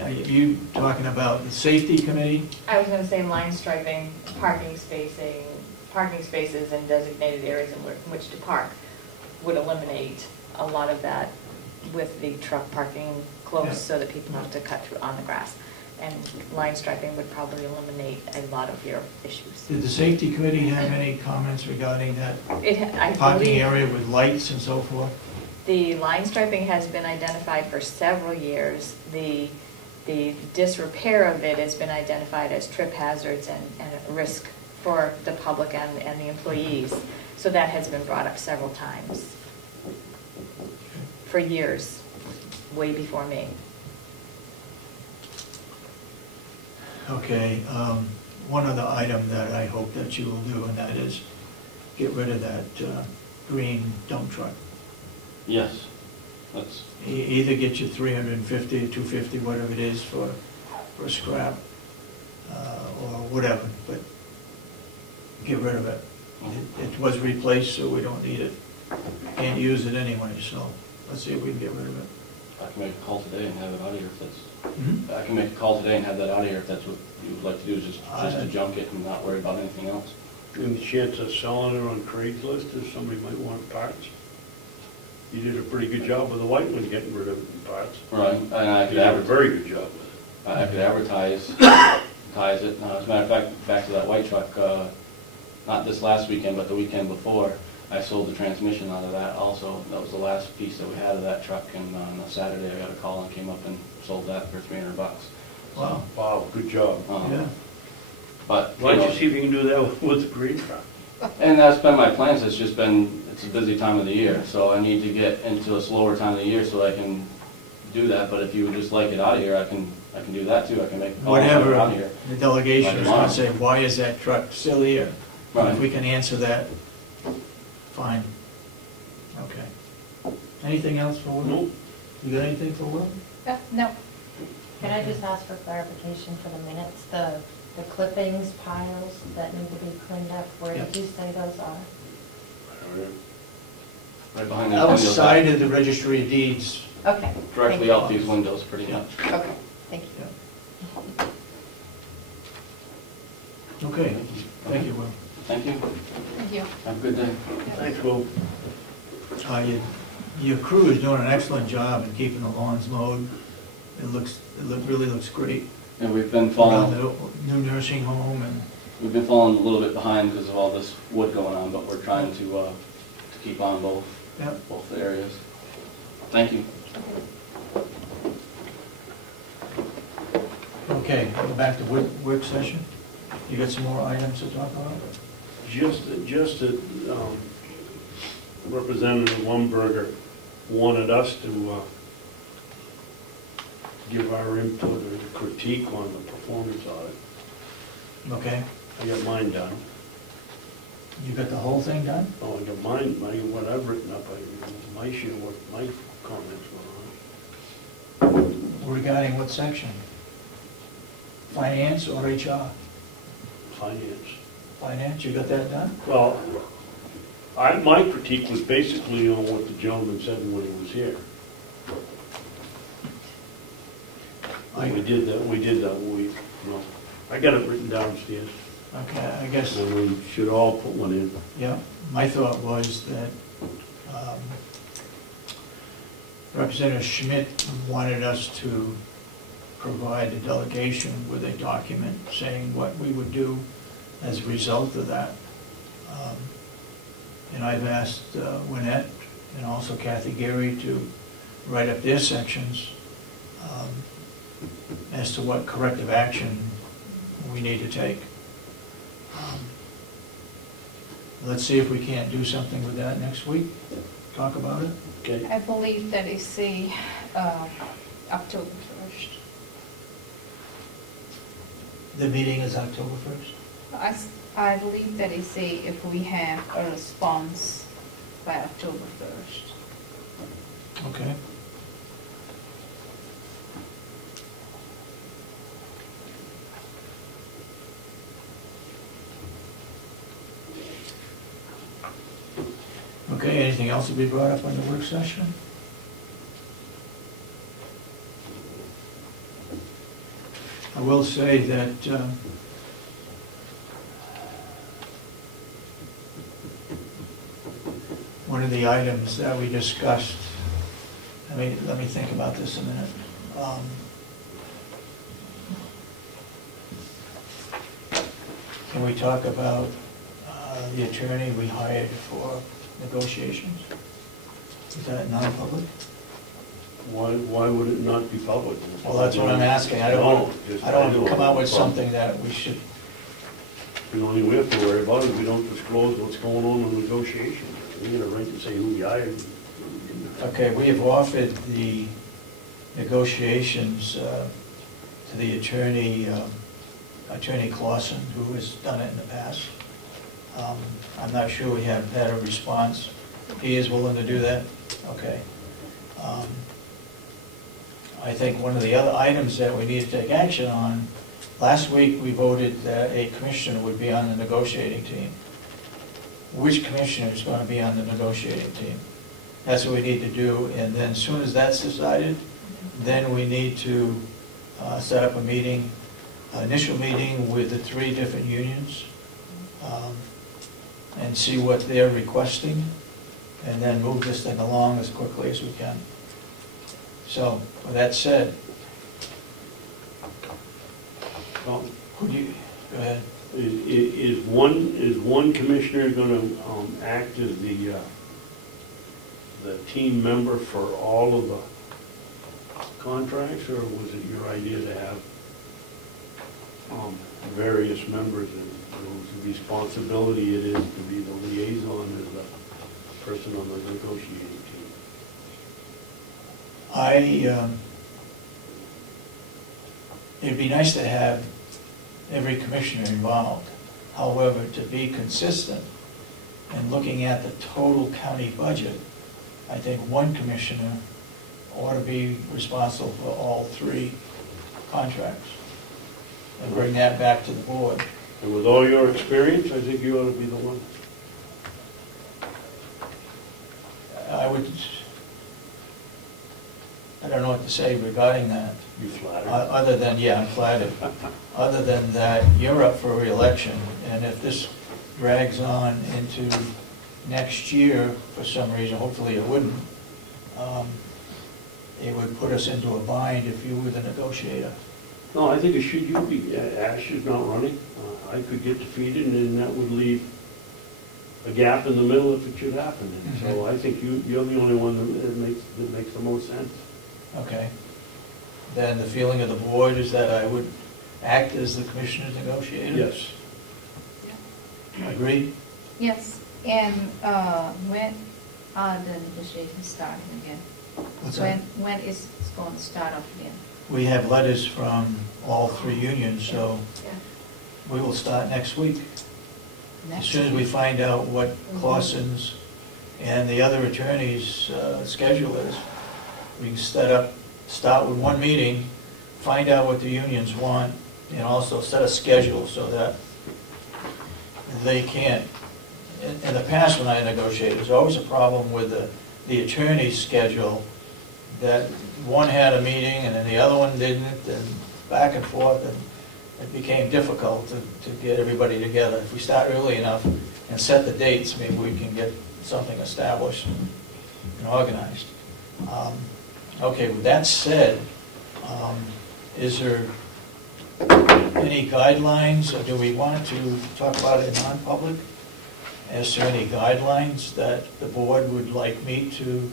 Are you talking about the safety committee? I was gonna say line striping, parking spaces in designated areas in which to park would eliminate a lot of that with the truck parking close, Yeah. so that people have to cut through on the grass. And line striping would probably eliminate a lot of your issues. Did the safety committee have any comments regarding that I parking believe area with lights and so forth? the line striping has been identified for several years. The disrepair of it has been identified as trip hazards and a risk for the public and the employees. So that has been brought up several times for years, way before me. Okay, one other item that I hope that you will do, and that is get rid of that green dump truck. Yes, that's, Either get you 350 or 250, whatever it is for scrap, or whatever, but get rid of it. It was replaced, so we don't need it. Can't use it anyway, so let's see if we can get rid of it. I can make a call today and have it out of here if that's, Mhm. I can make a call today and have that out of here if that's what you would like to do, is just to junk it and not worry about anything else. Any chance of selling it on Craigslist if somebody might want parts? You did a pretty good job with the white one, getting rid of it in parts. Right, and I You could did a advertise. very good job with it. I could advertise it. As a matter of fact, back to that white truck, not this last weekend, but the weekend before, I sold the transmission out of that also. That was the last piece that we had of that truck, and on a Saturday, I got a call and came up and sold that for $300. Wow, Wow, good job. yeah. But, Why don't you see if you can do that with the green truck? and that's been my plans, it's just been, it's a busy time of the year, so I need to get into a slower time of the year so I can do that, but if you would just like it out of here, I can do that too, I can make a call and get it Whatever, out of here. the delegation is going to say, why is that truck still here? Right. If we can answer that, fine. Okay. Anything else for Will? Nope. You got anything for Will? No. Can I just ask for clarification for the minutes? The clippings, piles that need to be cleaned up, where did you say those are? Right behind these windows. Outside of the registry of deeds. Okay. Directly thank out these windows, pretty much. you. Okay, thank you. Yeah. Okay, thank you, Will. Thank you. Thank you. Have a good day. Thanks, Will. Your crew is doing an excellent job in keeping the lawns mowed. Really looks great. And we've been Around falling, the new nursing home, and we've been falling a little bit behind because of all this wood going on, but we're trying to keep on yep. both areas. Thank you. Okay, go back to work session. You got some more items to talk about? Just that Representative Lumberger wanted us to give our input or critique on the performance audit. Okay. I got mine done. You got the whole thing done? Oh, I got mine, what I've written up, my share, what my comments were on. Regarding what section? Finance or HR? Finance. Finance, you got that done? Well, my critique was basically on what the gentleman said when he was here. We did that, I got it written downstairs. Okay, I guess, And we should all put one in. yeah, my thought was that Representative Schmidt wanted us to provide the delegation with a document saying what we would do as a result of that. And I've asked Wynette and also Kathy Gary to write up their sections as to what corrective action we need to take. Let's see if we can't do something with that next week, talk about it. Okay. I believe that is the October 1st. The meeting is October 1st? I believe that is if we have a response by October 1st. Okay. Okay, anything else to be brought up on the work session? I will say that one of the items that we discussed, let me think about this a minute. Can we talk about the attorney we hired for negotiations? Is that non-public? Why would it not be public? Well, that's what I'm asking. I don't want to come out with something that we should. The only we have to worry about is we don't disclose what's going on in negotiations. We get a right to say who we hired. Okay, we have offered the negotiations to the attorney, Attorney Clausen, who has done it in the past. I'm not sure we have had a response. He is willing to do that? Okay. I think one of the other items that we need to take action on, last week we voted that a commissioner would be on the negotiating team. Which commissioner is going to be on the negotiating team? That's what we need to do, and then as soon as that's decided, then we need to set up a meeting, initial meeting with the 3 different unions, and see what they're requesting, and then move this thing along as quickly as we can. So, with that said, Well, could you, go ahead. Is one commissioner going to act as the team member for all of the contracts, or was it your idea to have various members and whose responsibility it is to be the liaison as the person on the negotiating team? It'd be nice to have every commissioner involved. However, to be consistent and looking at the total county budget, I think one commissioner ought to be responsible for all 3 contracts and bring that back to the board. And with all your experience, I think you ought to be the one. I don't know what to say regarding that. You flatter. Other than, yeah, I'm flattered. Other than that, you're up for re-election, and if this drags on into next year for some reason, hopefully it wouldn't, it would put us into a bind if you were the negotiator. No, I think it should, you be, Ash is not running. I could get defeated, and then that would leave a gap in the middle if it should happen. And so I think you're the only one that makes the most sense. Okay. Then the feeling of the board is that I would act as the commissioner's negotiator? Yes. Agreed? Yes, and when are the negotiations starting again? What's that? When is it going to start up again? We have letters from all three unions, so Yeah. we will start next week. As Next soon as we week? find out what Clausen's and the other attorneys' schedule is, we can start with one meeting, find out what the unions want, and also set a schedule so that they can't. In the past, when I negotiated, there's always a problem with the attorney's schedule, that one had a meeting and then the other one didn't, and back and forth, and it became difficult to get everybody together. If we start early enough and set the dates, maybe we can get something established and organized. Okay, with that said, is there any guidelines, or do we want to talk about it in non-public? Is there any guidelines that the board would like me to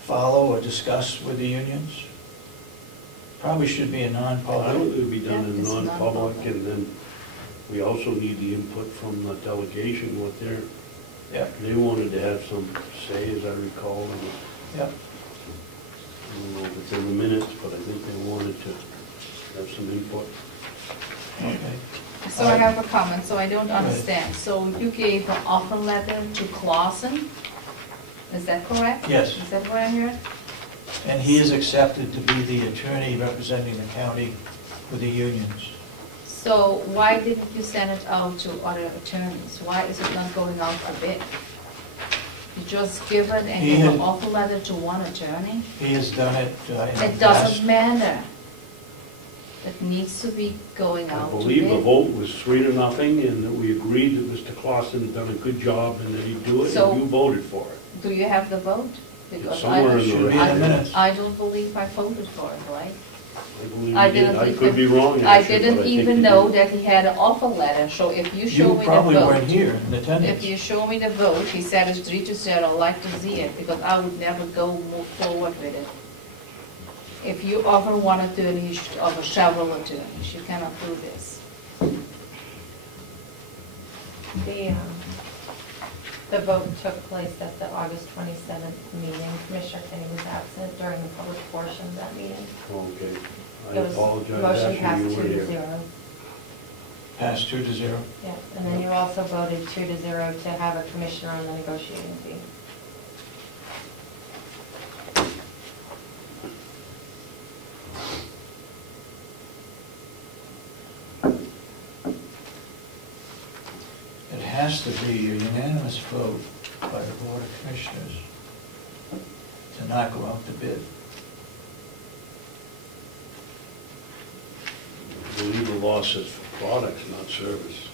follow or discuss with the unions? Probably should be a I non-public. don't think it would be done in Yeah, it's non-public, non-public. and then we also need the input from the delegation, what Yep, they wanted to have some say, as I recall. And yep. I don't know if it's in the minutes, but I think they wanted to have some input. Okay. So I have a comment, so I don't understand. So you gave the offer letter to Clausen, is that correct? Yes. Is that what I heard? And he is accepted to be the attorney representing the county with the unions. So why didn't you send it out to other attorneys? Why is it not going out for bid? You just give it and He give had- an offer letter to one attorney? He has done it in the It past. doesn't matter. It needs to be going I out to believe the bid. vote was 3-0, and that we agreed that Mr. Clausen had done a good job and that he'd do it, So- and you voted for it. Do you have the vote? It's Because somewhere in the Should be in the record. minutes. I don't believe I voted for it, right? I believe I you did. didn't I think could that- be wrong, I actually, didn't but I think even you know did. that he had an offer letter, so if you show You me the probably weren't vote, here in if attendance. you show me the vote, he said it's 3-0, I'd like to see it, because I would never move forward with it. If you offer one attorney, you should offer several attorneys, you cannot do this. The vote took place at the August 27th meeting. Commissioner Kenney was absent during the public portion of that meeting. Okay. I It was- apologize, Motion actually, passed you 2 were to here. 0. Passed 2-0. Yeah, and then you also voted 2 to 0 to have a commissioner on the negotiating team. It has to be a unanimous vote by the Board of Commissioners to not go out to bid. I believe the law says for products, not service.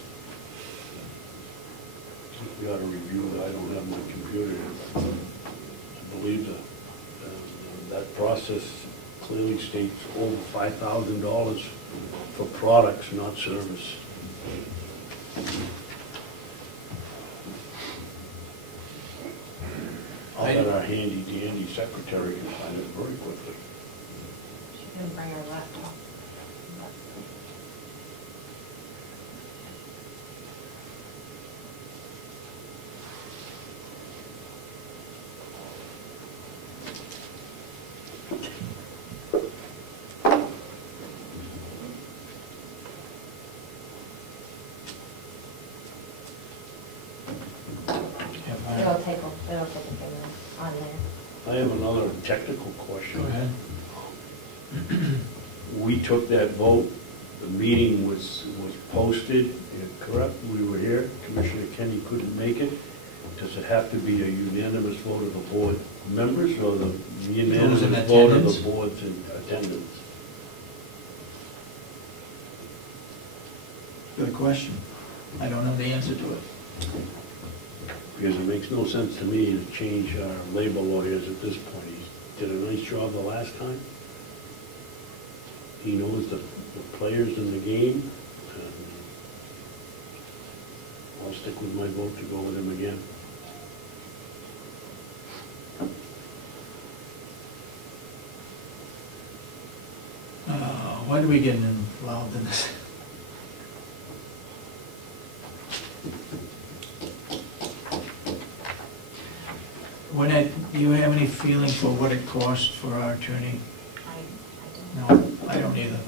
We ought to review it. I don't have my computer here. I believe that process clearly states over $5,000 for products, not service. I'll let our handy dandy secretary can find it very quickly. She didn't bring her laptop. It'll take a few minutes on there. I have another technical Go question. ahead. We took that vote, the meeting was posted, correct? We were here, Commissioner Kenney couldn't make it. Does it have to be a unanimous vote of the board members or the unanimous in vote of attendance? the board's in attendance? Good question. I don't know the answer to it. Because it makes no sense to me to change our labor lawyers at this point. He did a nice job the last time. He knows the players in the game, and I'll stick with my vote to go with him again. Why do we get involved in this? Do you have any feeling for what it cost for our attorney? I don't. No, I don't either.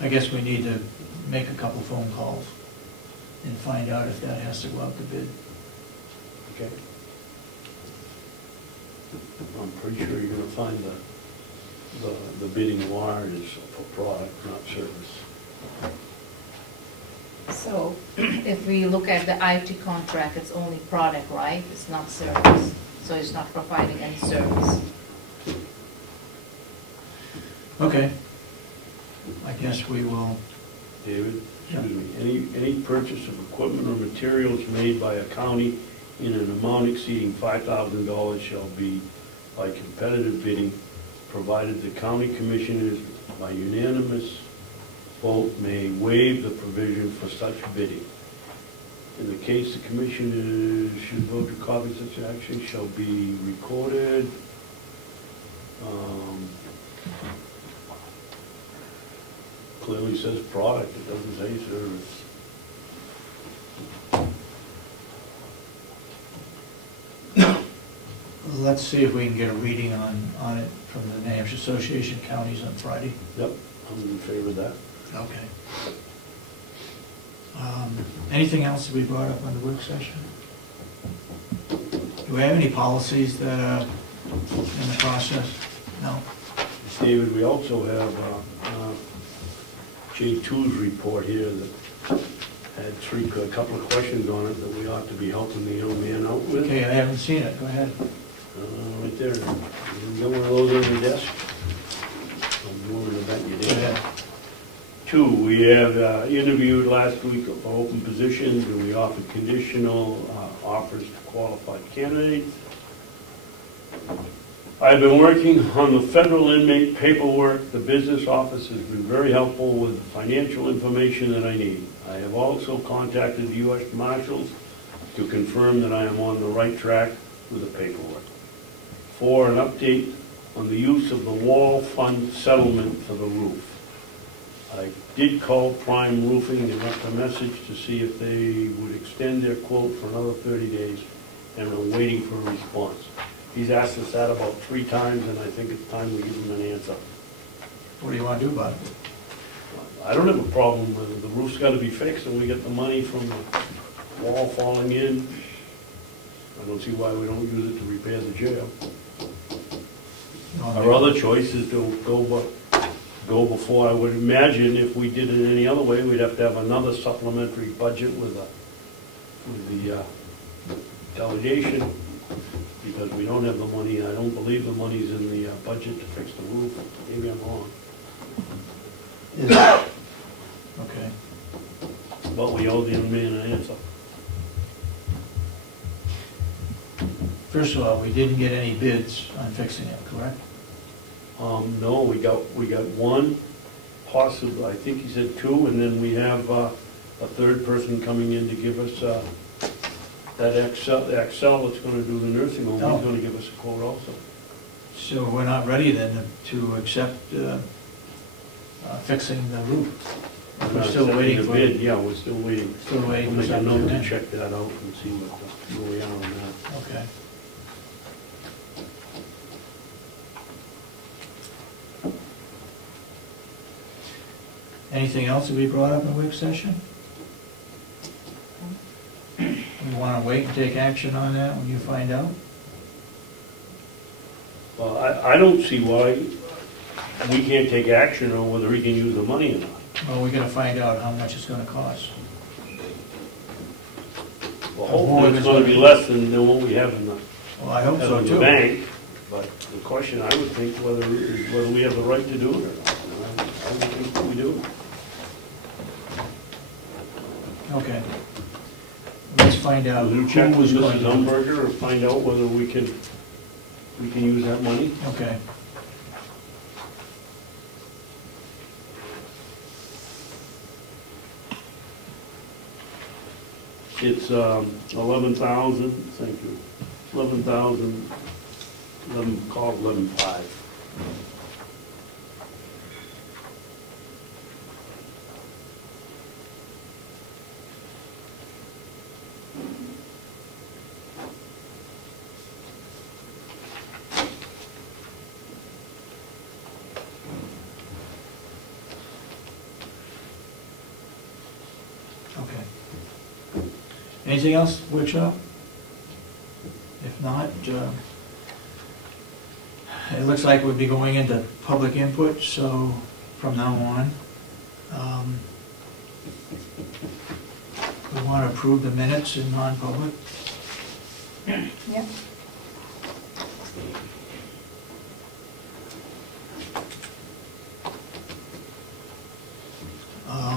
I guess we need to make a couple phone calls and find out if that has to go out to bid. Okay. I'm pretty sure you're gonna find the bidding war is for product, not service. So if we look at the IT contract, it's only product, right? It's not service. So it's not providing any service. Okay. I guess we will. David, Yeah. excuse me, any purchase of equipment or materials made by a county in an amount exceeding $5,000 shall be by competitive bidding, provided the county commissioners by unanimous vote may waive the provision for such bidding. In the case the commissioners should vote to copy such action shall be recorded. Clearly says product, it doesn't say service. Let's see if we can get a reading on it from the New Hampshire Association of Counties on Friday. Yep, I'm in favor of that. Okay. Anything else to be brought up on the work session? Do we have any policies that are in the process? No? David, we also have J2's report here that had a couple of questions on it that we ought to be helping the young man out with. Okay, I haven't seen it. Go ahead. Right there. You got one of those on your desk? I'm willing to bet you Go did. ahead. 2, we have interviewed last week for open positions, and we offered conditional offers to qualified candidates. I've been working on the federal inmate paperwork. The business office has been very helpful with the financial information that I need. I have also contacted the U.S. Marshals to confirm that I am on the right track with the paperwork. 4, an update on the use of the wall fund settlement for the roof. I did call Prime Roofing and left a message to see if they would extend their quote for another 30 days, and I'm waiting for a response. He's asked us that about 3 times, and I think it's time we give him an answer. What do you want to do about it? I don't have a problem with it. The roof's got to be fixed, and we get the money from the wall falling in. I don't see why we don't use it to repair the jail. Our other choice is to go before. I would imagine if we did it any other way, we'd have to have another supplementary budget with the delegation, because we don't have the money. I don't believe the money's in the budget to fix the roof. Maybe I'm wrong. Is it? Okay. But we owe the young man an answer. First of all, we didn't get any bids on fixing it, correct? No, we got 1, possibly, I think he said 2, and then we have a third person coming in to give us that Excel that's going to do the nursing home. Oh. He's going to give us a quote also. So we're not ready then to accept fixing the roof? We're still waiting the for bid. Yeah, we're still waiting. Still waiting I'll for make a something note to to come in. check that out and see where we are on that. Okay. Anything else to be brought up in the work session? We want to wait and take action on that when you find out? Well, I don't see why we can't take action on whether he can use the money or not. Well, we got to find out how much it's going to cost. Well, hopefully it's going to be less than what we have in the Well, I hope so the too. bank. But the question I would think whether we have the right to do it or not. And I would think that we do. Okay. Let's find out We'll who check was with going Mrs. to. Umberger and find out whether we can use that money. Okay. It's 11,000, thank you, 11,000, call it 11,500. Okay. Anything else, workshop? If not, it looks like we'll be going into public input, so from now on, we want to approve the minutes in non-public. Yep.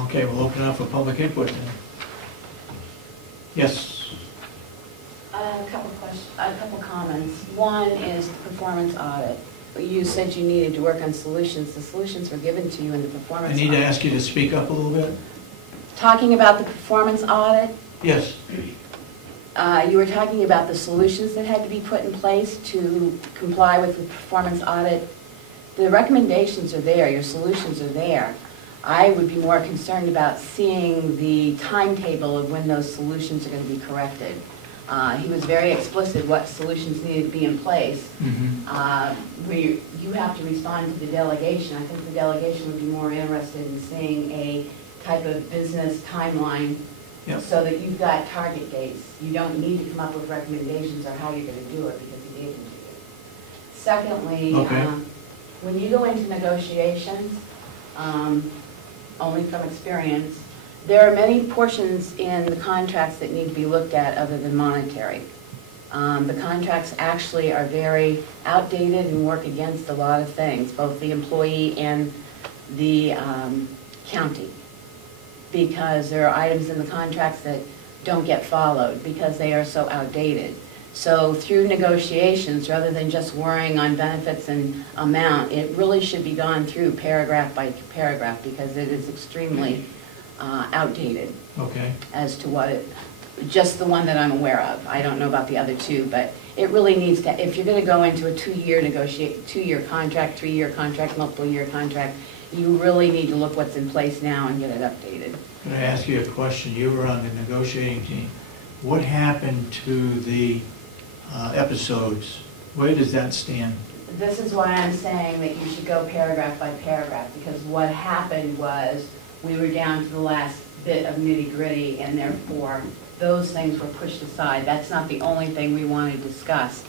Okay, we'll open it up for public input then. Yes, A couple comments. One is the performance audit. You said you needed to work on solutions. The solutions were given to you in the performance I audit. need to ask you to speak up a little bit. Talking about the performance audit, Yes, you were talking about the solutions that had to be put in place to comply with the performance audit. The recommendations are there, your solutions are there. I would be more concerned about seeing the timetable of when those solutions are going to be corrected. He was very explicit what solutions needed to be in place. You have to respond to the delegation. I think the delegation would be more interested in seeing a type of business timeline. Yep. So that you've got target dates. You don't need to come up with recommendations or how you're going to do it because he gave them to you. Secondly, Okay. When you go into negotiations, only from experience, there are many portions in the contracts that need to be looked at other than monetary. The contracts actually are very outdated and work against a lot of things, both the employee and the county, because there are items in the contracts that don't get followed because they are so outdated. So through negotiations, rather than just worrying on benefits and amount, it really should be gone through paragraph by paragraph because it is extremely outdated okay. as to what it, just the one that I'm aware of. I don't know about the other two, but it really needs to, if you're going to go into a two-year contract, three-year contract, multiple-year contract, you really need to look what's in place now and get it updated. Can I ask you a question? You were on the negotiating team. What happened to the episodes? Where does that stand? This is why I'm saying that you should go paragraph by paragraph, because what happened was we were down to the last bit of nitty-gritty, and therefore those things were pushed aside. That's not the only thing we want to discuss.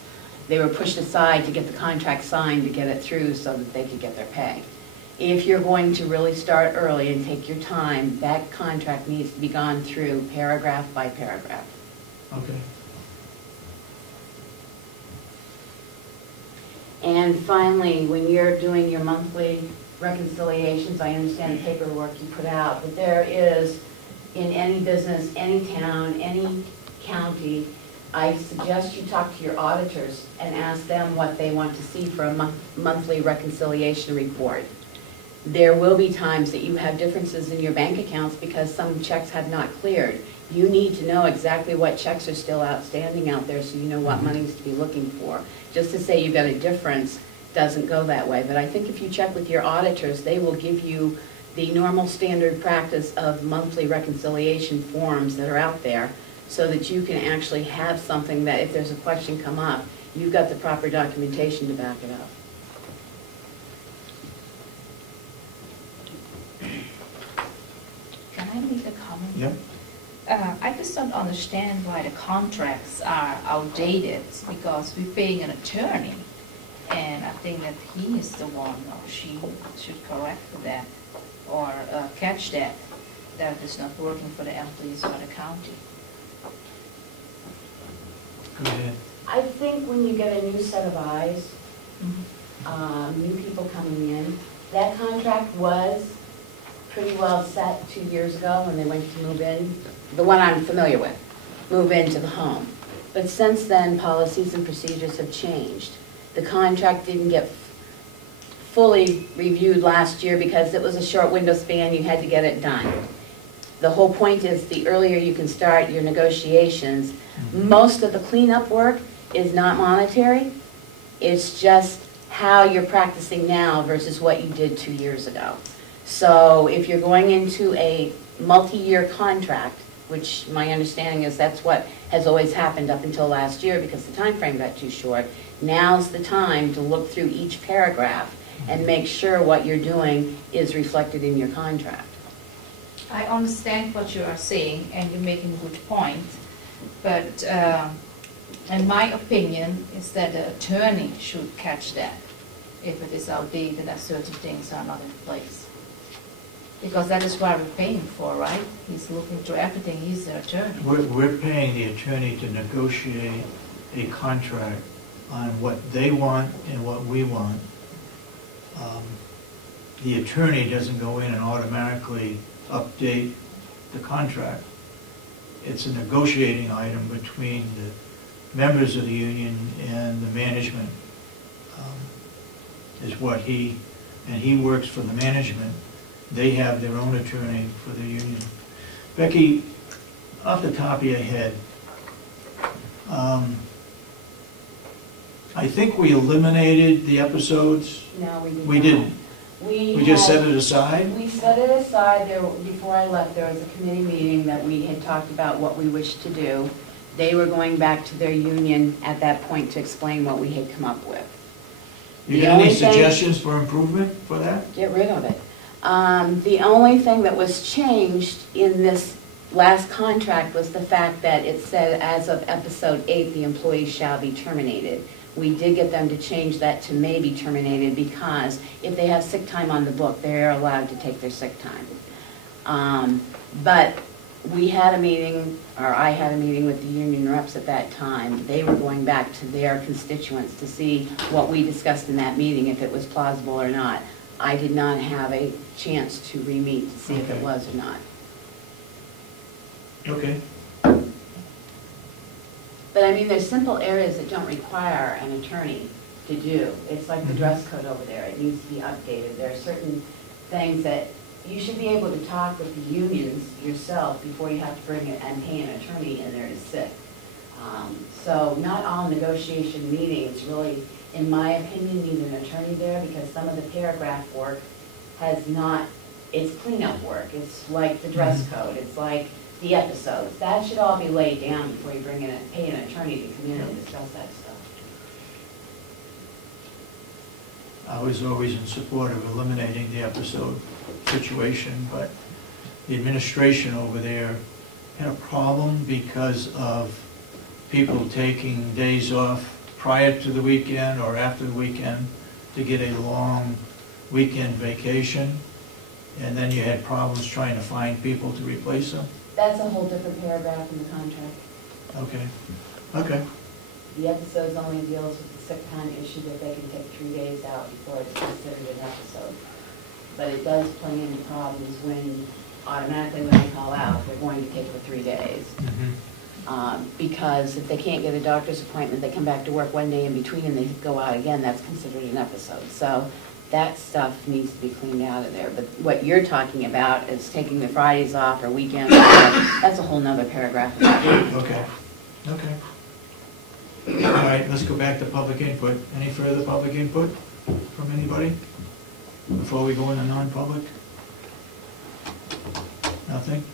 They were pushed aside to get the contract signed to get it through so that they could get their pay. If you're going to really start early and take your time, that contract needs to be gone through paragraph by paragraph. Okay. And finally, when you're doing your monthly reconciliations, I understand the paperwork you put out, but there is, in any business, any town, any county, I suggest you talk to your auditors and ask them what they want to see for a monthly reconciliation report. There will be times that you have differences in your bank accounts because some checks have not cleared. You need to know exactly what checks are still outstanding out there so you know what monies to be looking for. Just to say you've got a difference doesn't go that way. But I think if you check with your auditors, they will give you the normal standard practice of monthly reconciliation forms that are out there so that you can actually have something that if there's a question come up, you've got the proper documentation to back it up. Can I make a comment? Yep. I just don't understand why the contracts are outdated, because we're paying an attorney, and I think that he is the one, or she should correct that, or catch that it's not working for the employees or the county. Go ahead. I think when you get a new set of eyes, new people coming in. That contract was pretty well set 2 years ago when they went to move in, the one I'm familiar with, move into the home. But since then, policies and procedures have changed. The contract didn't get fully reviewed last year because it was a short window span, you had to get it done. The whole point is the earlier you can start your negotiations, most of the cleanup work is not monetary. It's just how you're practicing now versus what you did 2 years ago. So if you're going into a multi-year contract, which my understanding is that's what has always happened up until last year because the time frame got too short, now's the time to look through each paragraph and make sure what you're doing is reflected in your contract. I understand what you are saying, and you're making a good point, but in my opinion, is that the attorney should catch that if it is outdated and certain things are not in place. Because that is what we're paying for, right? He's looking through everything, he's the attorney. We're paying the attorney to negotiate a contract on what they want and what we want. The attorney doesn't go in and automatically update the contract. It's a negotiating item between the members of the union and the management, is what he works for the management. They have their own attorney for the union. Becky, off the top of your head, I think we eliminated the episodes. No, we didn't. We didn't. We just set it aside? We set it aside. Before I left, there was a committee meeting that we had talked about what we wished to do. They were going back to their union at that point to explain what we had come up with. You got any suggestions for improvement for that? Get rid of it. The only thing that was changed in this last contract was the fact that it said as of episode 8, the employee shall be terminated. We did get them to change that to may be terminated because if they have sick time on the book, they're allowed to take their sick time. But we had a meeting, or I had a meeting with the union reps at that time. They were going back to their constituents to see what we discussed in that meeting, if it was plausible or not. I did not have a chance to re-meet to see if it was or not. Okay. But I mean, there's simple areas that don't require an attorney to do. It's like the dress code over there. It needs to be updated. There are certain things that you should be able to talk with the unions yourself before you have to bring it and pay an attorney in there to sit. So not all negotiation meetings really, in my opinion, need an attorney there because some of the paragraph work has not, it's cleanup work. It's like the dress code. It's like the episodes. That should all be laid down before you bring in pay an attorney to come in and discuss that stuff. I was always in support of eliminating the episode situation, but the administration over there had a problem because of people taking days off prior to the weekend or after the weekend to get a long weekend vacation, and then you had problems trying to find people to replace them. That's a whole different paragraph in the contract. Okay. Okay. The episodes only deals with the sick time issue that they can take 3 days out before it's considered an episode. But it does play into problems when automatically when they call out, they're going to take for 3 days. Because if they can't get a doctor's appointment, they come back to work one day in between and they go out again, that's considered an episode. So that stuff needs to be cleaned out of there. But what you're talking about is taking the Fridays off or weekends off. That's a whole nother paragraph. Okay. Okay. All right, let's go back to public input. Any further public input from anybody before we go into non-public? Nothing?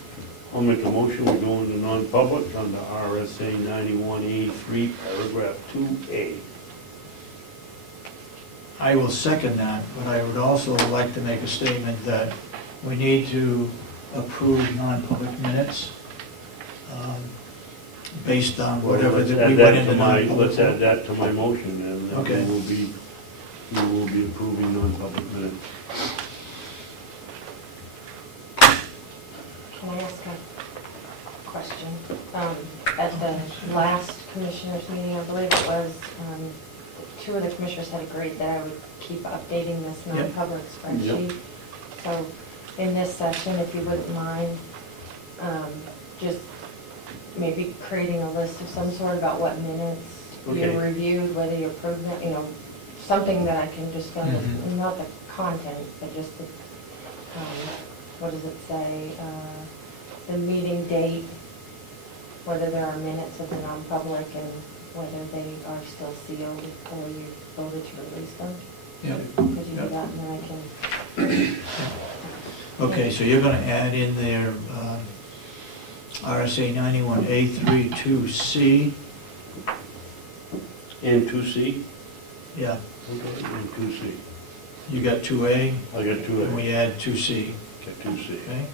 I'll make a motion, we go into non-public under RSA 91A3, paragraph 2A. I will second that, but I would also like to make a statement that we need to approve non-public minutes based on whatever that we went into non-public. Let's add that to my motion, and Okay. we will be approving non-public minutes. Can I ask a question? At the last commissioners meeting, I believe it was, two of the commissioners had agreed that I would keep updating this Yep. non-public spreadsheet. So in this session, if you wouldn't mind, just maybe creating a list of some sort about what minutes you Okay. reviewed, whether you approved them, you know, something that I can just go, Mhm. not the content, but just the, what does it say? The meeting date, whether there are minutes of the non-public and whether they are still sealed or you voted to release them. Yep. Could you do Yep. that, and then I can, Okay, so you're gonna add in there, RSA 91A32C, And 2C? yeah, Okay, and 2C. you got 2A, I got 2A. and we add 2C, Got 2C. okay?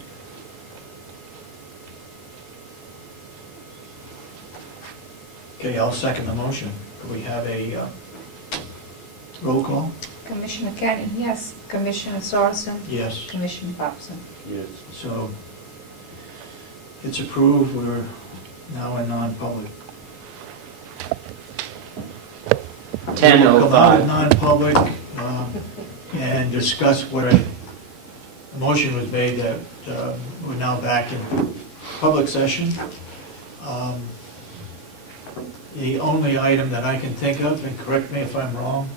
Okay, I'll second the motion. Could we have a roll call? Commissioner Kenney, yes. Commissioner Sorensen, Yes. Commissioner Babson. Yes. So it's approved, we're now in non-public. We'll come out of 10:05. non-public and discuss what a motion was made that we're now back in public session. The only item that I can think of, and correct me if I'm wrong,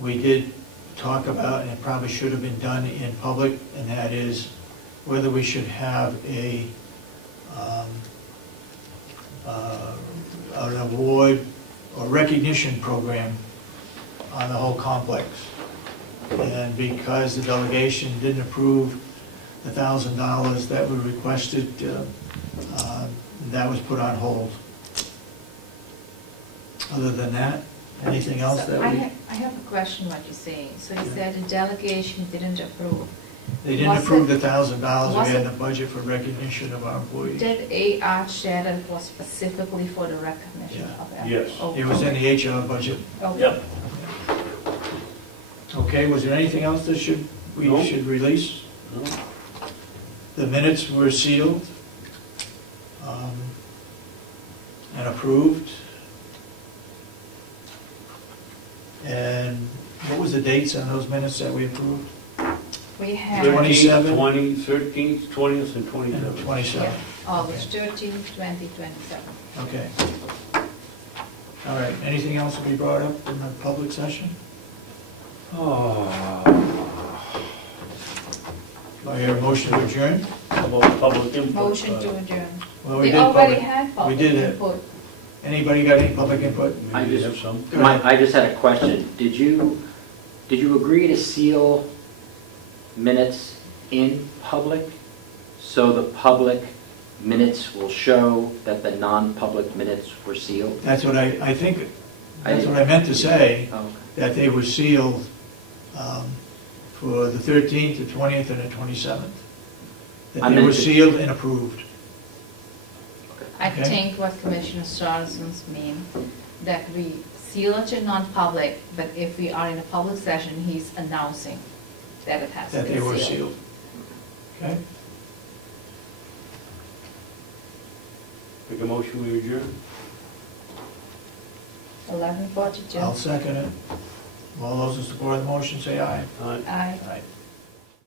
we did talk about, and it probably should have been done in public, and that is whether we should have an award or recognition program on the whole complex. And because the delegation didn't approve the $1,000 that we requested, that was put on hold. Other than that, anything else So that I have a question what you're saying. So you said the delegation didn't approve. they didn't Was approve it- the $1,000 was we had in it- the budget for recognition of our employees. Did AR share that it was specifically for the recognition Yeah. of that? Yes. Oh, It was in the HR budget. okay. Yep. Okay, was there anything else that we No. should release? No? The minutes were sealed and approved. And what was the dates on those minutes that we approved? We have 27. 20, 13th, 20th, and And 27th. 27. yeah, August 13, 20, 27. Okay. All right, anything else to be brought up in the public session? Oh. Do I hear a motion to adjourn? How about public input? Motion to adjourn. Well, We did already public- had public did it. input. Anybody got any public input? We did have some. Go ahead. I just had a question. Did you agree to seal minutes in public so the public minutes will show that the non-public minutes were sealed? That's what I think, that's what I meant to say, Oh, that they were sealed for the 13th, the 20th, and the 27th. That I they meant were to- sealed and approved. I Okay. think what Commissioner Sorensen's mean, that we seal it to non-public, but if we are in a public session, he's announcing that it has That been they were sealed. sealed. Okay? Make a motion, we adjourn? 11:42. I'll second it. All those in support of the motion, say aye. Aye. Aye. Aye.